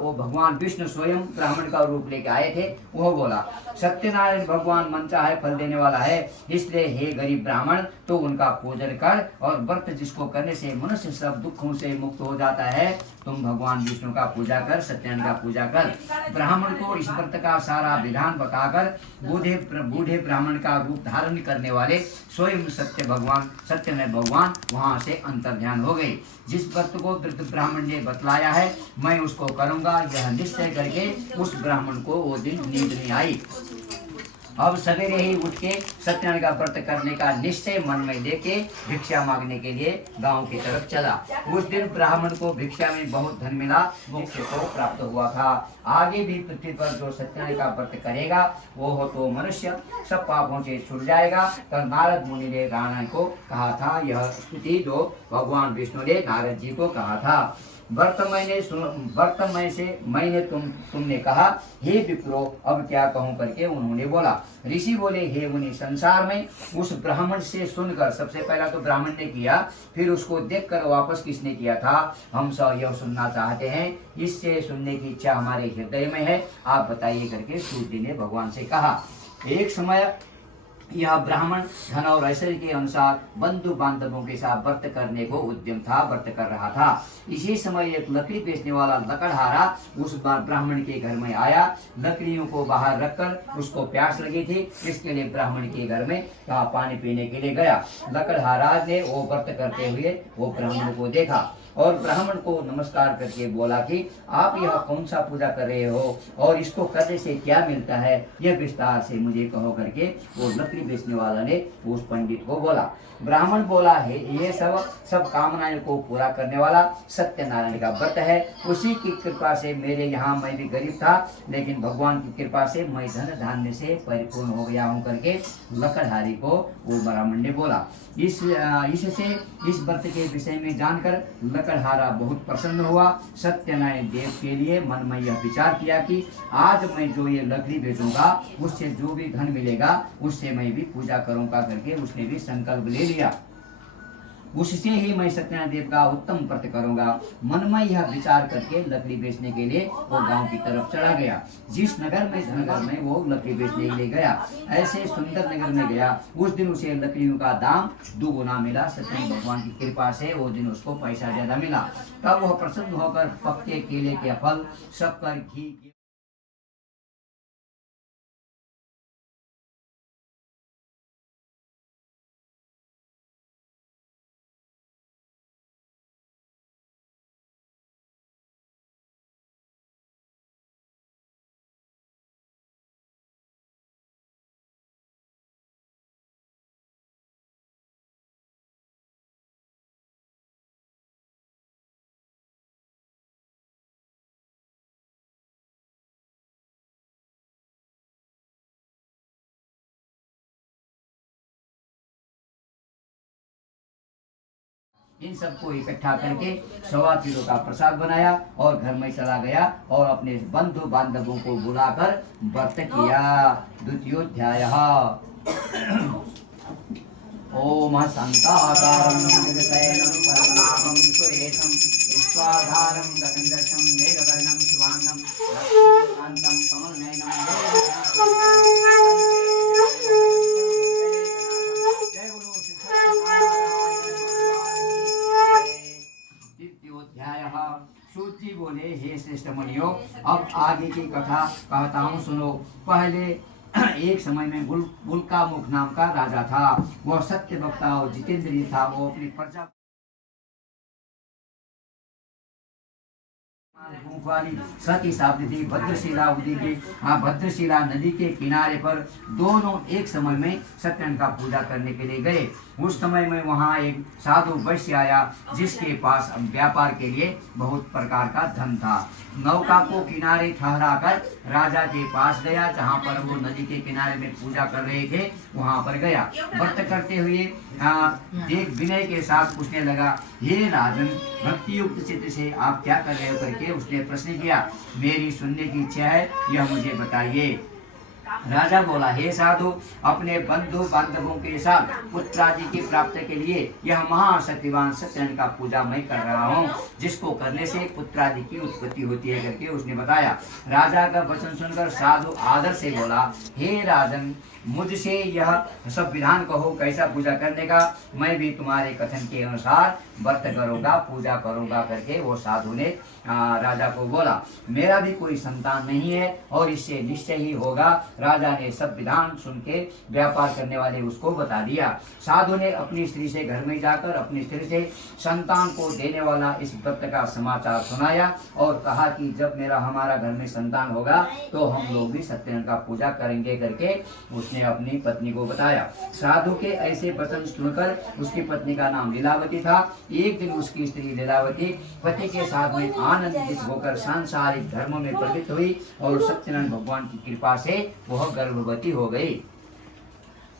वो भगवान विष्णु स्वयं ब्राह्मण का रूप लेके आए थे। वह बोला, सत्यनारायण भगवान मनचाहे फल देने वाला है, इसलिए हे गरीब ब्राह्मण, तो उनका पूजन कर और व्रत जिसको करने से मनुष्य सब दुखों से मुक्त हो जाता है, तुम भगवान विष्णु का पूजा कर, सत्यनारायण का पूजा कर। ब्राह्मण को इस व्रत का सारा विधान बताकर बूढ़े ब्राह्मण का रूप धारण करने वाले स्वयं सत्यनारायण भगवान वहां से अंतर्ध्यान हो गए। जिस व्रत को वृद्ध ब्राह्मण ने बतलाया है मैं उसको करूंगा, यह निश्चय करके उस ब्राह्मण को वो दिन नींद नहीं आई। अब सवेरे ही उठ के सत्यनारायण का व्रत करने का निश्चय मन में लेके भिक्षा मांगने के लिए गांव की तरफ चला। उस दिन ब्राह्मण को भिक्षा में बहुत धन मिला, मोक्ष को प्राप्त हुआ था। आगे भी पृथ्वी पर जो सत्यनारायण का व्रत करेगा वो हो तो मनुष्य सब पापों से छूट जाएगा। तब नारद मुनि ने नारायण को कहा था, यह स्तुति जो भगवान विष्णु ने नारद जी को कहा था। वर्तमान से मैंने तुमने कहा, हे विप्रो अब क्या कहूँ करके उन्होंने बोला। ऋषि बोले, हे मुनि, संसार में उस ब्राह्मण से सुनकर, सबसे पहला तो ब्राह्मण ने किया, फिर उसको देखकर वापस किसने किया था, हम सब यह सुनना चाहते हैं, इससे सुनने की इच्छा हमारे हृदय में है, आप बताइए करके सूत जी ने भगवान से कहा। एक समय यह ब्राह्मण धन और ऐश्वर्य के अनुसार बंधु बांधवों के साथ व्रत करने को उद्यम था, व्रत कर रहा था। इसी समय एक लकड़ी बेचने वाला लकड़हारा उस बार ब्राह्मण के घर में आया। लकड़ियों को बाहर रखकर उसको प्यास लगी थी, इसके लिए ब्राह्मण के घर में पानी पीने के लिए गया। लकड़हारा ने वो व्रत करते हुए वो ब्राह्मण को देखा और ब्राह्मण को नमस्कार करके बोला कि आप यह कौन सा पूजा कर रहे हो और इसको करने से क्या मिलता है, यह विस्तार से मुझे कहो करके वो लकड़ी बेचने वाला ने उस पंडित को बोला। ब्राह्मण बोला है, ये सब कामनाएं को पूरा करने वाला सत्यनारायण का व्रत है, उसी की कृपा से मेरे यहाँ, मैं भी गरीब था लेकिन भगवान की कृपा से मैं धन धान्य से परिपूर्ण हो गया हूँ करके लकड़हारी को वो ब्राह्मण ने बोला। इससे इस व्रत के विषय में जानकर लकड़हारा बहुत प्रसन्न हुआ। सत्यनारायण देव के लिए मन में यह विचार किया कि आज मैं जो ये लकड़ी बेचूंगा उससे जो भी धन मिलेगा उससे मैं भी पूजा करूंगा करके उसने भी संकल्प ले लिया। उससे ही मैं सत्यनारायण देव का उत्तम व्रत करूंगा। मन में यह विचार करके लकड़ी बेचने के लिए वो गांव की तरफ चला गया। जिस नगर में वो लकड़ी बेचने के लिए गया, ऐसे सुंदर नगर में गया। उस दिन उसे लकड़ियों का दाम 2 गुना मिला। सत्यनारायण भगवान की कृपा से वो दिन उसको पैसा ज्यादा मिला। तब वह प्रसन्न होकर पक्के केले के फल, शक्कर, घी इन सबको इकट्ठा करके 1.25 किलो का प्रसाद बनाया और घर में चला गया और अपने बंधु बांधवों को बुलाकर व्रत किया। द्वितीयोध्यायः। ओम शांताकारं जगतैनं परमाहं सुरेशं विश्वाधारं गगनदर्शं मेघवर्णं शुभांगं लक्ष्मीकान्तं कमलनयनं सूची बोले, हे श्रेष्ठ मुनियों, अब आगे की कथा कहता हूँ सुनो। पहले एक समय में बुल्कामुख नाम का राजा था। वह सत्य वक्ता और जितेंद्रिय था। वो अपनी प्रजा वाली सती साध्वी थी। भद्रशिला नदी के किनारे पर दोनों एक समय में सत्यनारायण का पूजा करने के लिए गए। उस समय में वहाँ एक साधु वैश्य आया जिसके पास व्यापार के लिए बहुत प्रकार का धन था। नौका को किनारे ठहरा कर राजा के पास गया, जहाँ पर वो नदी के किनारे में पूजा कर रहे थे, वहाँ पर गया। व्रत करते हुए देख विनय के साथ पूछने लगा, हे राजन, भक्ति युक्त चित्त से आप क्या कर रहे हो करके उसने प्रश्न किया। मेरी सुनने की इच्छा है, यह मुझे बताइए। राजा बोला, हे साधु, अपने बंधु बांधवों के साथ पुत्रादि की प्राप्ति के लिए यह महाशक्तिवान सत्यनारायण का पूजा मैं कर रहा हूँ, जिसको करने से पुत्रादि की उत्पत्ति होती है करके उसने बताया। राजा का वचन सुनकर साधु आदर से बोला, हे राजन, मुझसे यह सब विधान कहो कैसा पूजा करने का, मैं भी तुम्हारे कथन के अनुसार व्रत करूंगा, पूजा करूंगा करके वो साधु ने राजा को बोला। मेरा भी कोई संतान नहीं है और इससे निश्चय ही होगा। राजा ने सब विधान सुन के व्यापार करने वाले उसको बता दिया। साधु ने अपनी स्त्री से घर में जाकर अपनी स्त्री से संतान को देने वाला इस व्रत का समाचार सुनाया और कहा कि जब हमारा घर में संतान होगा तो हम लोग भी सत्यनारायण का पूजा करेंगे करके उसने अपनी पत्नी को बताया। साधु के ऐसे वचन सुनकर उसकी पत्नी का नाम लीलावती था। एक दिन उसकी स्त्री लीलावती पति के साथ में आनंदित होकर सांसारिक धर्मों में प्रवृत्त हुई और सत्यनारायण भगवान की कृपा से वह गर्भवती हो गई।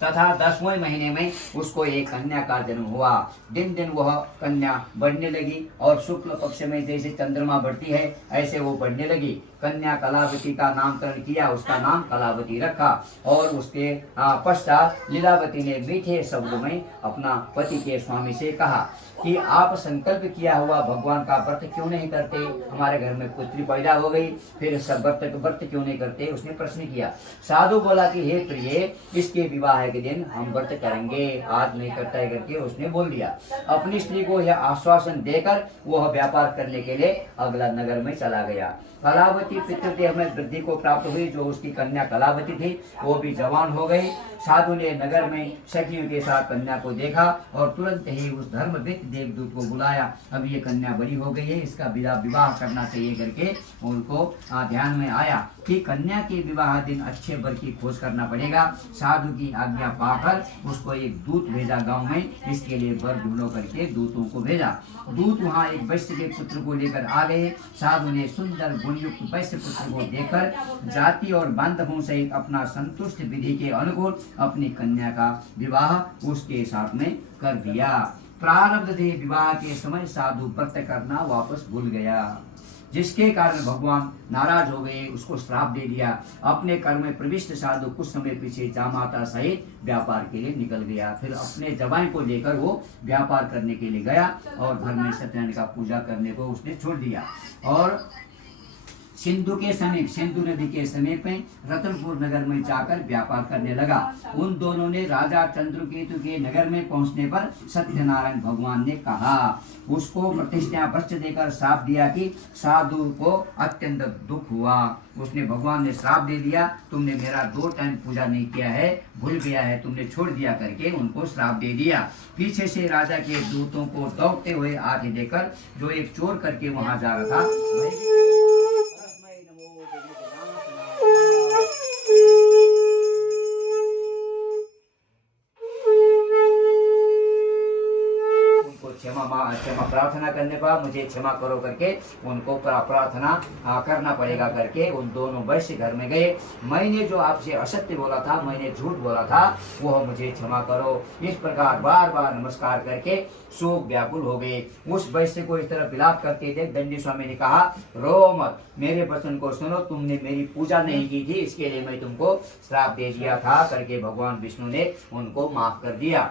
तथा 10वें महीने में उसको एक कन्या का जन्म हुआ। दिन दिन वह कन्या बढ़ने लगी और शुक्ल पक्ष में जैसे चंद्रमा बढ़ती है ऐसे वो बढ़ने लगी। कन्या कलावती का नामकरण किया, उसका नाम कलावती रखा। और उसके पश्चात लीलावती ने मीठे शब्द में अपना पति के स्वामी से कहा कि आप संकल्प किया हुआ भगवान का व्रत क्यों नहीं करते? हमारे घर में पुत्री पैदा हो गई, फिर सब व्रत क्यों नहीं करते? उसने प्रश्न किया। साधु बोला कि हे प्रिय, इसके विवाह के दिन हम व्रत करेंगे, आज नहीं करता है करके उसने बोल दिया। अपनी स्त्री को यह आश्वासन देकर वह व्यापार करने के लिए अगला नगर में चला गया। कलावती पितृदेह में वृद्धि को प्राप्त हुई। जो उसकी कन्या कलावती थी वो भी जवान हो गई। साधु ने नगर में सखियों के साथ कन्या को देखा और तुरंत ही उस धर्मविद देवदूत को बुलाया। अब ये कन्या बड़ी हो गई है, इसका विवाह करना चाहिए करके उनको ध्यान में आया कि कन्या के विवाह दिन अच्छे वर की खोज करना पड़ेगा। साधु की आज्ञा पाकर उसको एक दूत भेजा गांव में, इसके लिए वर ढूंढो करके दूतों को भेजा। दूत वहाँ एक वैश्य के पुत्र को लेकर आ गए। साधु ने सुंदर गुणयुक्त वैश्य पुत्र को देखकर जाति और बांधवों सहित अपना संतुष्ट विधि के अनुकूल अपनी कन्या का विवाह उसके साथ में कर दिया। प्रारब्ध थे विवाह के समय साधु व्रत करना वापस भूल गया, जिसके कारण भगवान नाराज हो गए, उसको श्राप दे दिया। अपने कर्म में प्रविष्ट साधु कुछ समय पीछे जामाता सहित व्यापार के लिए निकल गया। फिर अपने जवाई को लेकर वो व्यापार करने के लिए गया और घर में सत्यनारायण का पूजा करने को उसने छोड़ दिया और सिंधु के समीप, सिंधु नदी के समीप में रतनपुर नगर में जाकर व्यापार करने लगा। उन दोनों ने राजा चंद्रकेतु के नगर में पहुंचने पर सत्यनारायण भगवान ने कहा, उसको प्रतिष्ठा वस्त्र देकर श्राप दिया कि साधु को अत्यंत दुख हुआ। उसने भगवान ने श्राप दे दिया, तुमने मेरा 2 टाइम पूजा नहीं किया है, भूल गया है, तुमने छोड़ दिया करके उनको श्राप दे दिया। पीछे से राजा के दूतों को दौड़ते हुए आते देखकर जो एक चोर करके वहां जा रहा था, क्षमा प्रार्थना करने पर मुझे क्षमा करो करके उनको प्रार्थना करना पड़ेगा करके उन दोनों वैश्य घर में गए। मैंने जो आपसे असत्य बोला था, मैंने झूठ बोला था, वह मुझे क्षमा करो। इस प्रकार बार बार नमस्कार करके शोक व्याकुल हो गए। उस वैश्य को इस तरह विलाप करते थे। दंडी स्वामी ने कहा, रो मत, मेरे वचन को सुनो, तुमने मेरी पूजा नहीं की थी, इसके लिए मैं तुमको श्राप दे दिया था करके भगवान विष्णु ने उनको माफ कर दिया।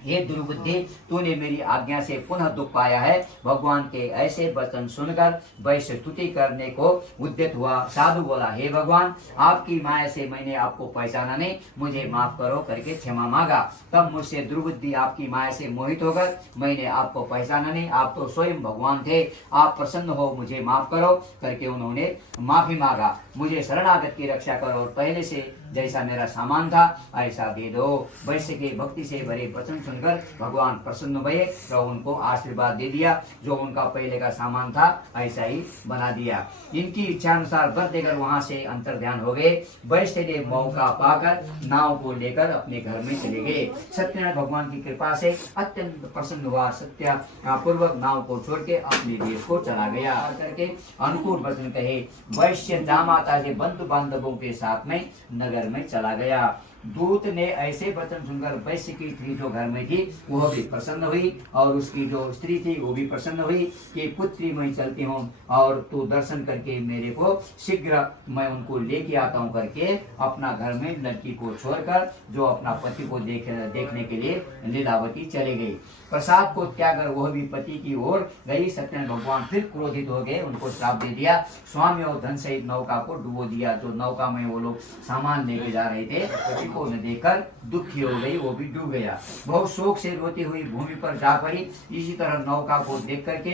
हे दुर्बुद्धि, तूने मेरी आज्ञा से पुनः दुख पाया है। भगवान के ऐसे वचन सुनकर वैश्य स्तुति करने को उद्यत हुआ। साधु बोला, हे भगवान, आपकी माया से मैंने आपको पहचाना नहीं, मुझे माफ करो करके क्षमा मांगा। तब मुझसे दुर्बुद्धि आपकी माया से मोहित होकर मैंने आपको पहचाना नहीं, आप तो स्वयं भगवान थे, आप प्रसन्न हो, मुझे माफ करो करके उन्होंने माफी मांगा। मुझे शरणागत की रक्षा करो और पहले से जैसा मेरा सामान था ऐसा दे दो। वैश्य के भक्ति से भरे वचन सुनकर भगवान प्रसन्न हुए और उनको आशीर्वाद दे दिया। जो उनका पहले का सामान था ऐसा ही बना दिया। इनकी इच्छा अनुसार व्रत देकर वहां से अंतर्ध्यान हो गए। वैश्य ने मौका पाकर नाव को लेकर अपने घर में चले गए। सत्यनारायण भगवान की कृपा से अत्यंत प्रसन्न हुआ। सत्य पूर्वक नाव को छोड़ के अपने देश को चला गया करके अनुकूल वचन कहे। वैश्य जामाता के बंधु बांधवों के साथ में नगर में चला गया। दूत ने ऐसे वचन सुनकर वैश्य की स्त्री जो घर में थी वह भी प्रसन्न हुई और उसकी जो स्त्री थी वो भी प्रसन्न हुई कि पुत्री मैं चलती हूँ और तू दर्शन करके मेरे को शीघ्र मैं उनको लेके आता हूँ करके अपना घर में लड़की को छोड़कर जो अपना पति को देखने के लिए लीलावती चले गई। प्रसाद को त्याग कर वह भी पति की ओर गई। सत्यनारायण भगवान फिर क्रोधित हो गए, उनको श्राप दे दिया। स्वामी और धन सहित नौका को डुबो दिया। जो नौका में वो लोग सामान लेके जा रहे थे पति को न देखकर दुखी हो गई, वो भी डूब गया। बहुत शोक से रोती हुई भूमि पर जा पड़ी। इसी तरह नौका को देख करके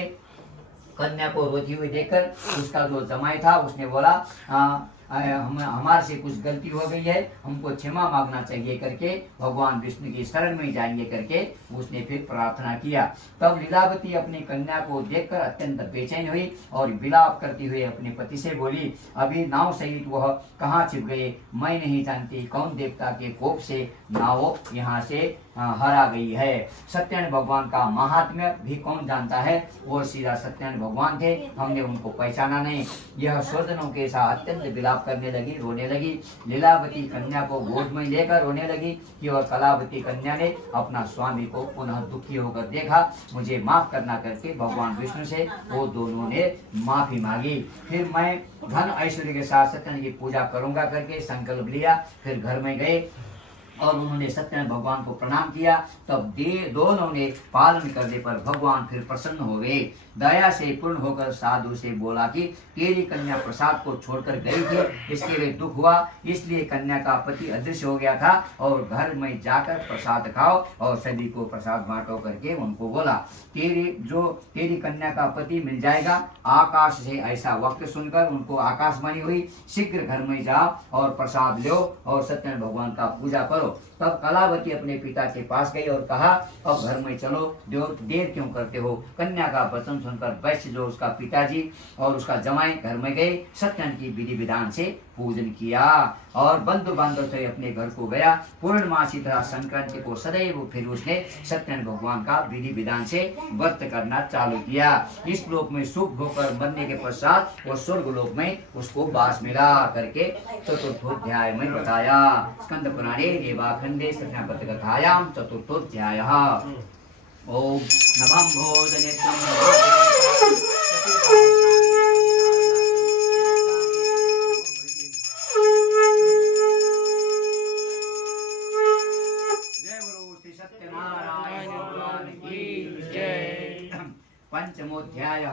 कन्या को रोती हुई देखकर उसका जो जमाई था उसने बोला, हमारे से कुछ गलती हो गई है, हमको क्षमा मांगना चाहिए करके भगवान विष्णु की शरण में जाएंगे करके उसने फिर प्रार्थना किया। तब लीलावती अपनी कन्या को देखकर अत्यंत बेचैन हुई और विलाप करती हुई अपने पति से बोली, अभी नाव सहित वह कहाँ छिप गए, मैं नहीं जानती। कौन देवता के कोप से नाव यहाँ से हरा गई है। सत्यनारायण भगवान का महात्म्य भी कौन जानता है? वो सीधा सत्यनारायण भगवान थे, हमने उनको पहचाना नहीं। यह स्वजनों के साथ अत्यंत विलाप करने लगी, रोने लगी। लीलावती कन्या को गोद में लेकर रोने लगी कि वह कलावती कन्या ने अपना स्वामी को पुनः दुखी होकर देखा। मुझे माफ करना करके भगवान विष्णु से वो दोनों ने माफी मांगी। फिर मैं धन ऐश्वर्य के साथ सत्यनारायण की पूजा करूंगा करके संकल्प लिया। फिर घर में गए और उन्होंने सत्यनारायण भगवान को प्रणाम किया। तब दोनों ने पालन करने पर भगवान फिर प्रसन्न हो गए। दया से पूर्ण होकर साधु से बोला कि तेरी कन्या प्रसाद को छोड़कर गई थी, इसके लिए दुख हुआ, इसलिए कन्या का पति अदृश्य हो गया था और घर में जाकर प्रसाद खाओ और सभी को प्रसाद बांटो करके उनको बोला। तेरी कन्या का पति मिल जाएगा। आकाश से ऐसा वाक्य सुनकर उनको आकाशवाणी हुई, शीघ्र घर में जाओ और प्रसाद लो और सत्यनारायण भगवान का पूजा करो। तब कलावती अपने पिता के पास गई और कहा, अब घर में चलो, देर क्यों करते हो? कन्या का वचन सुनकर वैश्य जो उसका पिताजी और उसका जमाई घर में गए, सत्यनारायण की विधि विधान से पूजन किया और बंधु बांधव से अपने घर को गया। पूर्णमासी तथा संक्रांति को सदैव फिर उसने सत्यनारायण भगवान का विधि विधान से व्रत करना चालू किया। इस लोक में सुख होकर मरने के पश्चात वो स्वर्ग लोक में उसको वास मिला करके चतुर्थोध्याय में बताया। स्कंद पुराणे रेवाखंडे सत्यनारायण कथायाम चतुर्थोध्याय। ओम नमः भोजने पंचमोध्याय।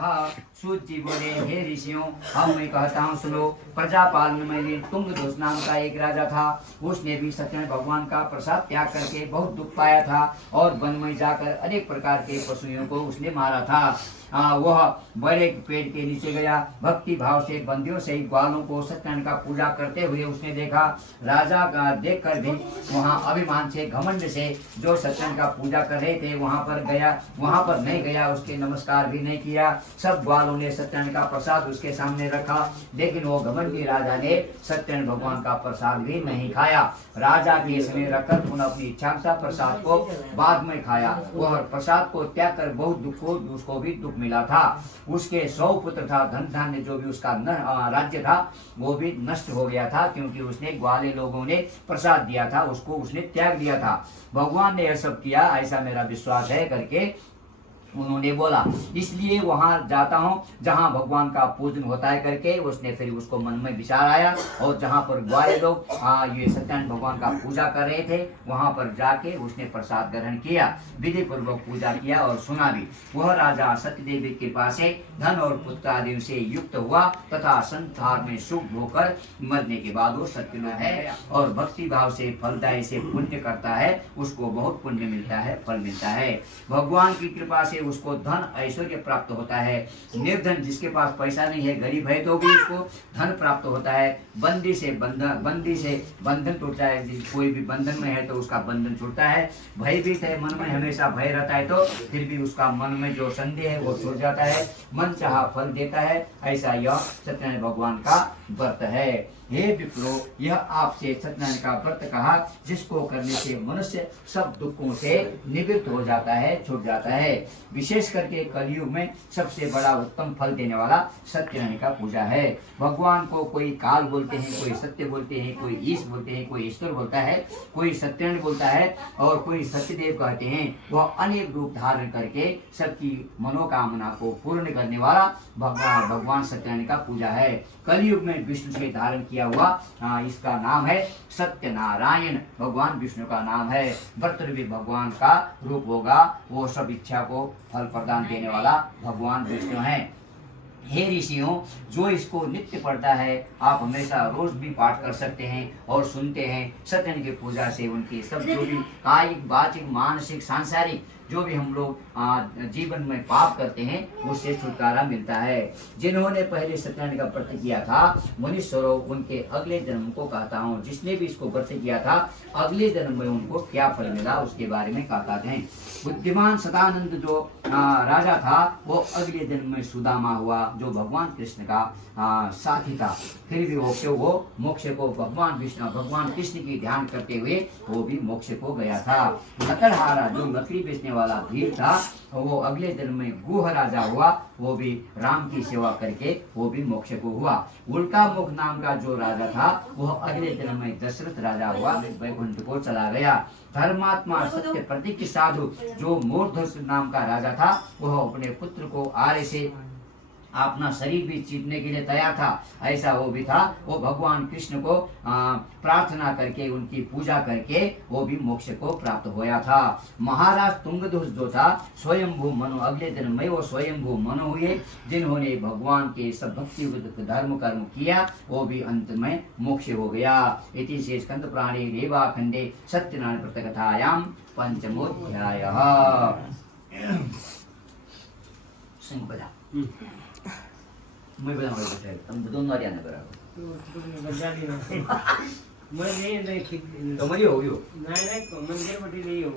सूची बोले, हे ऋषियों, अब मैं कहता हूँ सुनो। प्रजापालन में तुंगदुष्ट नाम का एक राजा था। उसने भी सत्यनारायण भगवान का प्रसाद त्याग करके बहुत दुख पाया था और वन में जाकर अनेक प्रकार के पशुओं को उसने मारा था। वह बड़े पेड़ के नीचे गया, भक्ति भाव से बंदियों से ग्वालों को सत्यनारायण का पूजा करते हुए उसने देखा। राजा का देख कर भी वहाँ अभिमान से घमंड से जो सत्यनारायण का पूजा कर रहे थे वहाँ पर नहीं गया, उसके नमस्कार भी नहीं किया। सब ग्वालों ने सत्यनारायण का प्रसाद उसके सामने रखा, लेकिन वो घमंडी राजा ने सत्यनारायण भगवान का प्रसाद भी नहीं खाया। राजा के समय रखकर पुनः अपनी इच्छा प्रसाद को बाद में खाया। वह प्रसाद को त्याग कर बहुत उसको भी दुख मिला था। उसके 100 पुत्र था, धन धान्य जो भी उसका राज्य था वो भी नष्ट हो गया था, क्योंकि उसने ग्वाले लोगों ने प्रसाद दिया था, उसको उसने त्याग दिया था। भगवान ने यह सब किया ऐसा मेरा विश्वास है करके उन्होंने बोला। इसलिए वहां जाता हूँ जहां भगवान का पूजन होता है करके उसने फिर उसको मन में विचार आया और जहां पर ग्वाले लोग ये सत्यनारायण भगवान का पूजा कर रहे थे वहां पर जाके उसने प्रसाद ग्रहण किया, विधि पूर्वक पूजा किया और सुना भी। वह राजा सत्यदेव की कृपा से धन और पुत्र आदि से युक्त हुआ तथा संसार में सुख होकर मरने के बाद वो सत्य में है और भक्ति भाव से फलदायी से पुण्य करता है, उसको बहुत पुण्य मिलता है, फल मिलता है। भगवान की कृपा से उसको धन ऐश्वर्य प्राप्त होता है। निर्धन जिसके पास पैसा नहीं है, गरीब है, तो भी उसको धन प्राप्त होता है। बंदी से बंधन टूटता है, कोई भी बंधन में है तो उसका बंधन छूटता है। भयभीत है, मन में हमेशा भय रहता है तो फिर भी उसका मन में जो संदेह है वो छूट जाता है, मन चाहा फल देता है। ऐसा यह सत्यनारायण भगवान का व्रत है। हे विप्रो, यह आपसे सत्यनारायण का व्रत कहा जिसको करने से मनुष्य सब दुखों से निवृत्त हो जाता है, छूट जाता है। विशेष करके कलयुग में सबसे बड़ा उत्तम फल देने वाला सत्यनारायण का पूजा है। भगवान को कोई काल बोलते हैं, कोई सत्य बोलते हैं, कोई ईश बोलते हैं, कोई ईश्वर बोलता है, कोई सत्यनारायण बोलता है और कोई सत्यदेव कहते हैं। वह अनेक रूप धारण करके सबकी मनोकामना को पूर्ण करने वाला भगवान सत्यनारायण का पूजा है। कलयुग में विष्णु से धारण किया हुआ इसका नाम है सत्यनारायण, भगवान विष्णु का नाम है। व्रत भी भगवान का रूप होगा, वो सब इच्छा को फल प्रदान देने वाला भगवान विष्णु है। हे ऋषियों, जो इसको नित्य पढ़ता है आप हमेशा रोज भी पाठ कर सकते हैं और सुनते हैं। सत्यनारायण की पूजा से उनकी सब जो भी कायिक, वाचिक, मानसिक, सांसारिक जो भी हम लोग जीवन में पाप करते हैं उससे छुटकारा मिलता है। जिन्होंने पहले सत्यनारायण का व्रत किया था मुनीश्वरों, उनके अगले जन्म को कहता हूँ। जिसने भी इसको व्रत किया था अगले जन्म में उनको क्या फल मिला उसके बारे में कहते हैं। बुद्धिमान सदानंद जो राजा था वो अगले जन्म में सुदामा हुआ, जो भगवान कृष्ण का साथी था। फिर भी वो मोक्ष को भगवान कृष्ण की ध्यान करते हुए वो भी मोक्ष को गया था। लकड़हारा जो लकड़ी बेचने वाला भीड़ था वो अगले जन्म में गुह राजा हुआ, वो भी राम की सेवा करके वो भी मोक्ष को हुआ। उल्टा मुख नाम का जो राजा था वह अगले जन्म में दशरथ राजा हुआ, वैकुंठ को चला गया। धर्मात्मा सत्य प्रतीक साधु जो मूर्धस नाम का राजा था वह अपने पुत्र को आरे से अपना शरीर भी चीरने के लिए तैयार था, ऐसा वो भी था। वो भगवान कृष्ण को प्रार्थना करके उनकी पूजा करके वो भी मोक्ष को प्राप्त होया था। महाराज तुंगध्वज जो था स्वयंभू मनु, अगले दिन में वो स्वयंभू मनु हुए, जिन्होंने भगवान के सब भक्ति धर्म कर्म किया, वो भी अंत में मोक्ष हो गया। इति से स्कंद पुराणे रेवा खंडे सत्यनारायण व्रत कथायाम पंचमोध्यायः। सिंह बजा मैं बताऊंगा बेटा, तुम दोनों बार याद करा मैं नहीं तो मरी होगी हो नहीं मंदिर बटी नहीं हो।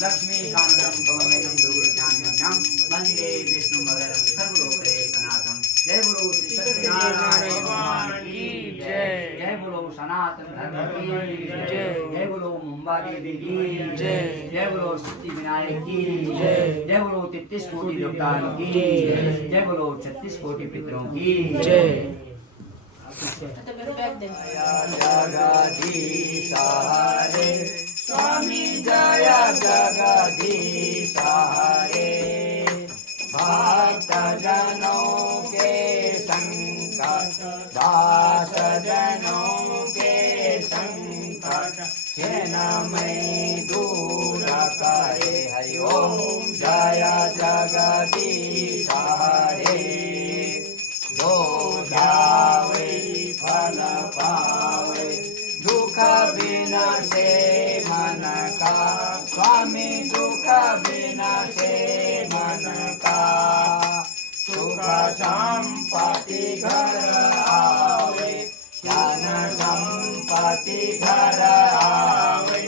लक्ष्मीकांतं कमलनयनं दुर्गान्यं वन्दे विष्णुमगरं सर्वलोकैकनाथं। जय बोलो श्री सत्यनारायण भगवान की जय। जय बोलो सनातन धर्म की जय। जय बोलो मुंबा देवी की जय। जय बोलो सिद्धि विनायक की जय। जय बोलो 33 कोटि देवताओं की जय। जय बोलो 36 कोटि पितरों की जय। जगदीश हरे स्वामी जय जगदीश हरे। भक्त जनों के संकट दास जनों के संकट छिन्मय दूर करे। हरि ओम जय जगदीश हरे। जो जावे फल पावे दुख विनाशे मन का। स्वामी दुख विनाशे मन का। सुख संपत्ति घर आवे ज्ञान संपत्ति घर आवे।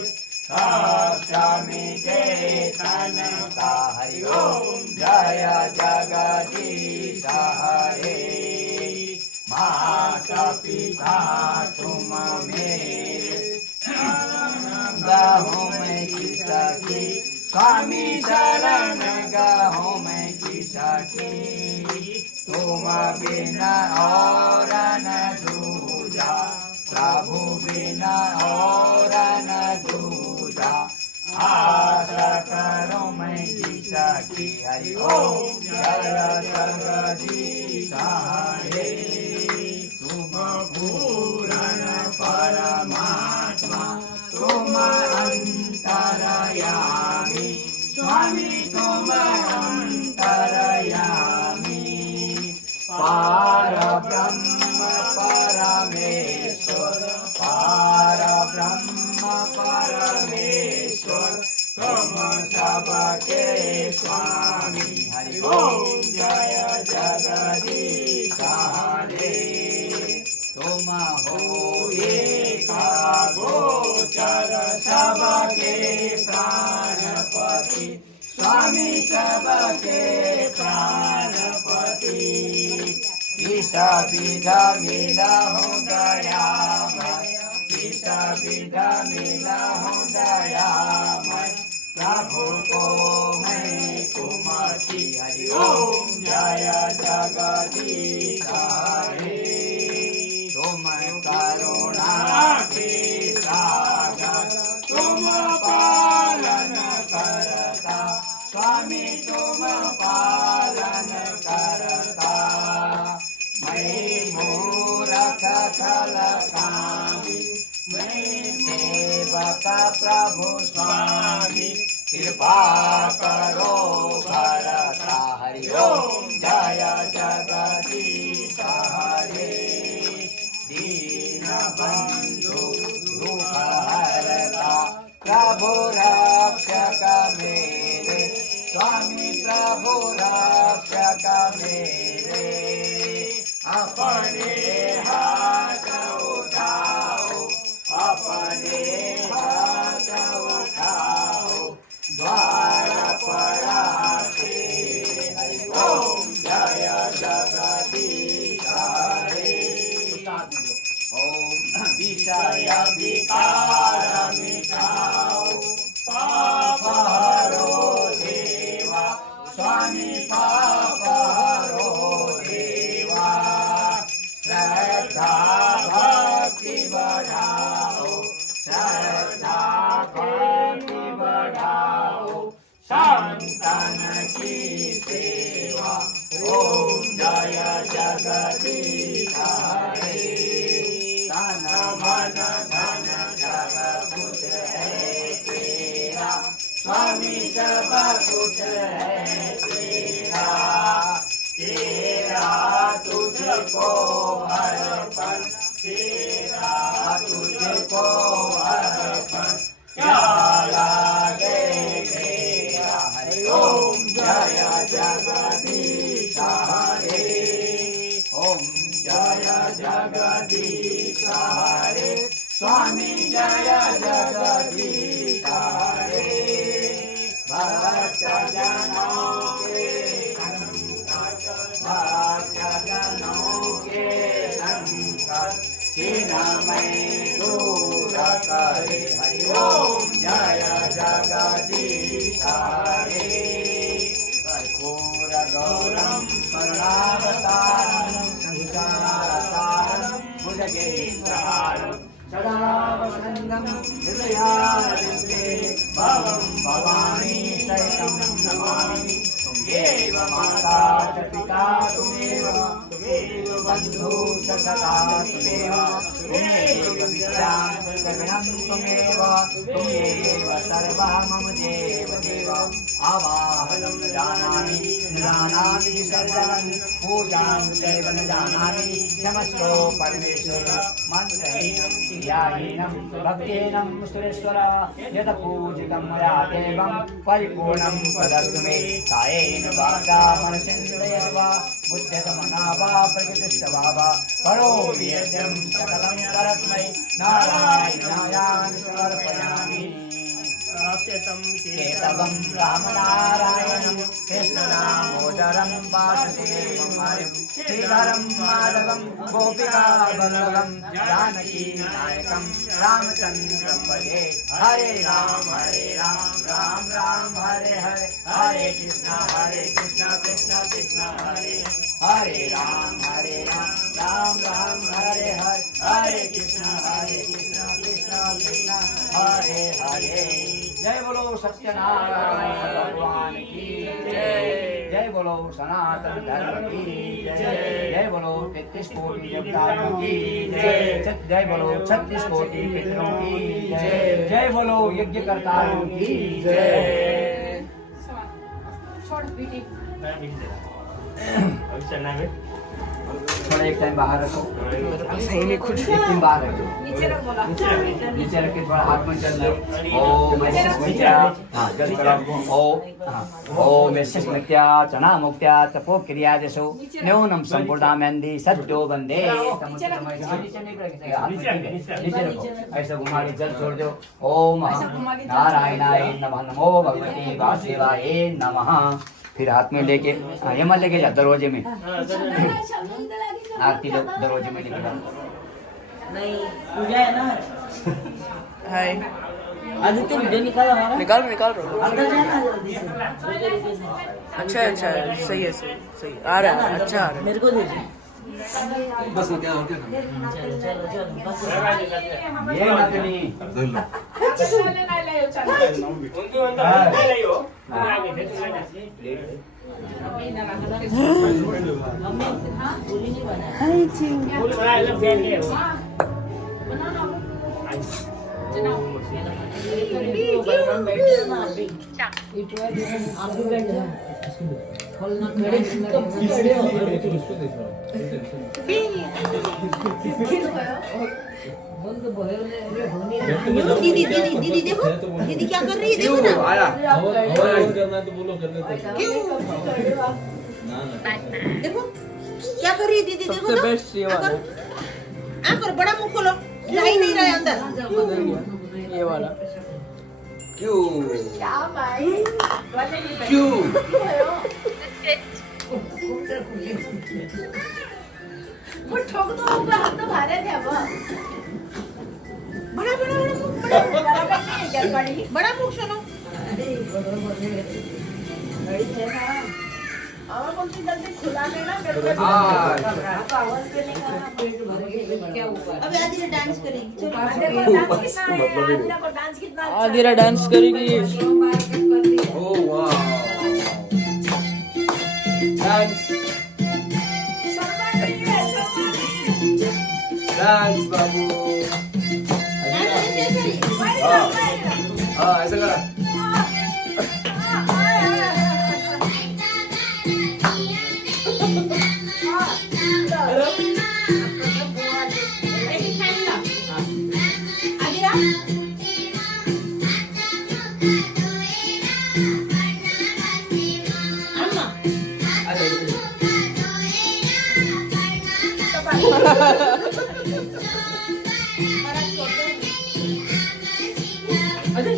स्वामी के तन का। हरि ओम जय जगदीश हरे। माता पिता तुम मेरे गाँव में किसकी। स्वामी शरण गाँव में किसकी। तुम बिना और न दूजा प्रभु बिना और न दूजा। आशा करो मैं किसकी। हरि ओम जय जगदीश हरे। पूर्ण परमात्मा तुम अंतरयामी। स्वामी तुम अंतरयामी। पार ब्रह्म परमेश्वर पार ब्रह्म परमेश्वर तुम सबके स्वामी। हरि ओम जय जगदीश हरे। तुम हो एका गोचर सबके प्राणपति। स्वामी सबके प्राणपति। इस विधा मिला हूँ दयामय। इस विधा मिला हूँ दयामय। प्रभु को मैं कुमति। हरि ओम जय जगदीश हरे। तुम करुणा के सागर तुम पालन करता। स्वामी तुम पालन करता। मैं मूर्ख खल कामी मैं सेवक प्रभु स्वामी। कृपा करो भरता हरि ओम जय जगदीश हरे दीन बंधु दुख हरता प्रभु रक्षक मेरे स्वामी प्रभु रक्षक मेरे अपने हाथ उठाओ अपने हाथ उठाओ द्वार पर हरि ओम जय जगदीश हरे ओम विषय विकार मिटाओ पाप हरो देवा स्वामी पाप हरो देवा श्रद्धा भक्ति बढ़ाओ श्रद्धा भक्ति बढ़ाओ संतन की सेवा ओम जय जगदीश हरे तन मन धन सब कुछ है तेरा स्वामी सब कुछ है तेरा तेरा तुझको अर्पण तेरा तुझको अर्पण क्या लागे मेरा हरि ओम जय जगदीश हरे ओम जय जगदीश हरे स्वामी जय जगदीश हरे भक्त जनों के भक्त जनों के संकट छिन्मय दूर करे हरि ओम जय जगदीश हरे कर्पूर गौरम करुणावतारम संसारसारम भुजगेन्द्रहारम सदा वसंतम हृदयारविन्दे भवं भवानी सहितं नमामि तुमेव माता च पिता तुमेव बन्धु च सखा तुमेव विद्या सर्वं तुमेव सर्वः मम देव देव आवाहनं न जानामि न जानामि विसर्जनं पूजां चैव न जानामि क्षमस्व परमेश्वर मन्त्रहीनं क्रियाहीनं भक्तिहीनं सुरेश्वर यत् पूजितं मया देवं परिपूर्णं वदतु मे कायेन वाचा मनसेन्द्रियेण वा बुद्ध्यत्मना वा प्रकृतिस्थवा वा करोमि यज्ञं सकलं परस्मै नारायणाय समर्पयामि केशवं रामनारायणं कृष्णदामोदरं वासुदेवं हरिं श्रीधरं माधवं गोपिकावल्लभं जानकीनायकं रामचन्द्रं भजे हरे राम राम राम हरे हरे हरे कृष्ण कृष्ण कृष्ण हरे हरे राम राम राम हरे हरे हरे कृष्ण कृष्ण कृष्ण हरे हरे जय बोलो सत्यनारायण भगवान की जय जय बोलो सनातन धर्म की जय जय बोलो 33 कोटि देवताओं की जय जय बोलो 36 कोटि पितरों की जय जय बोलो यज्ञकर्ताओं की जय थोड़ा एक टाइम बाहर रखो सही में खुद एक टाइम बाहर रखो नीचे रख बोला नीचे रख के थोड़ा हाथ में चल रहा ओम स्मृत्या हाँ जल करो ओम स्मृत्या चना मुक्त्या तपो क्रिया जसो न्यूनम संपूर्णामेंदी सद्यो बंदे नीचे रखो ऐसा घुमा के जल छोड़ दो ओम नारायणाय नमः नमो भगवते वासुदेवाय नमः फिर हाथ में लेके ये मत लेके जा दरवाजे में आरती लो दरवाजे में लेके जाओ नहीं पूजा है ना हाय आदित्य वीडियो निकाल हमारा निकाल रहा हूँ। अंदर जाना जल्दी से अच्छा सही है सही आ रहा है अच्छा आ रहा है मेरे को दे दे बस हो गया चलो चलो चलो बस ये नकली पूरी नहीं बना बलराम बैठे ना अभी अभी बैठे खोलना खड़े कब से खड़े हो बंद भयो ने अरे होने दीदी दीदी दीदी देखो दीदी क्या कर रही है देखो ना आया करना तो बोलो करने तो क्यों ना देखो क्या कर रही है दीदी देखो सबसे ना बेस्ट ये वाला आकर बड़ा मुंह खोलो जा ही नहीं रहा है अंदर ये वाला क्यों क्या भाई क्यों वो ठोक दो ऊपर हाथ तो भारे थे अब बड़ा बड़ा बड़ा मुंह बराबर नहीं है क्या गाड़ी बड़ा मुंह सुनो गाड़ी है ना और कौन सी जल्दी खुला देना गड़बड़ आवाज पे नहीं करना क्या हुआ अभी आधी डांस करेगी चलो देखो डांस कितना है आदिरा को डांस कितना अच्छा आदिरा डांस करेगी ओ वाह डांस डांस बाबू हाँ ऐसा करा अरे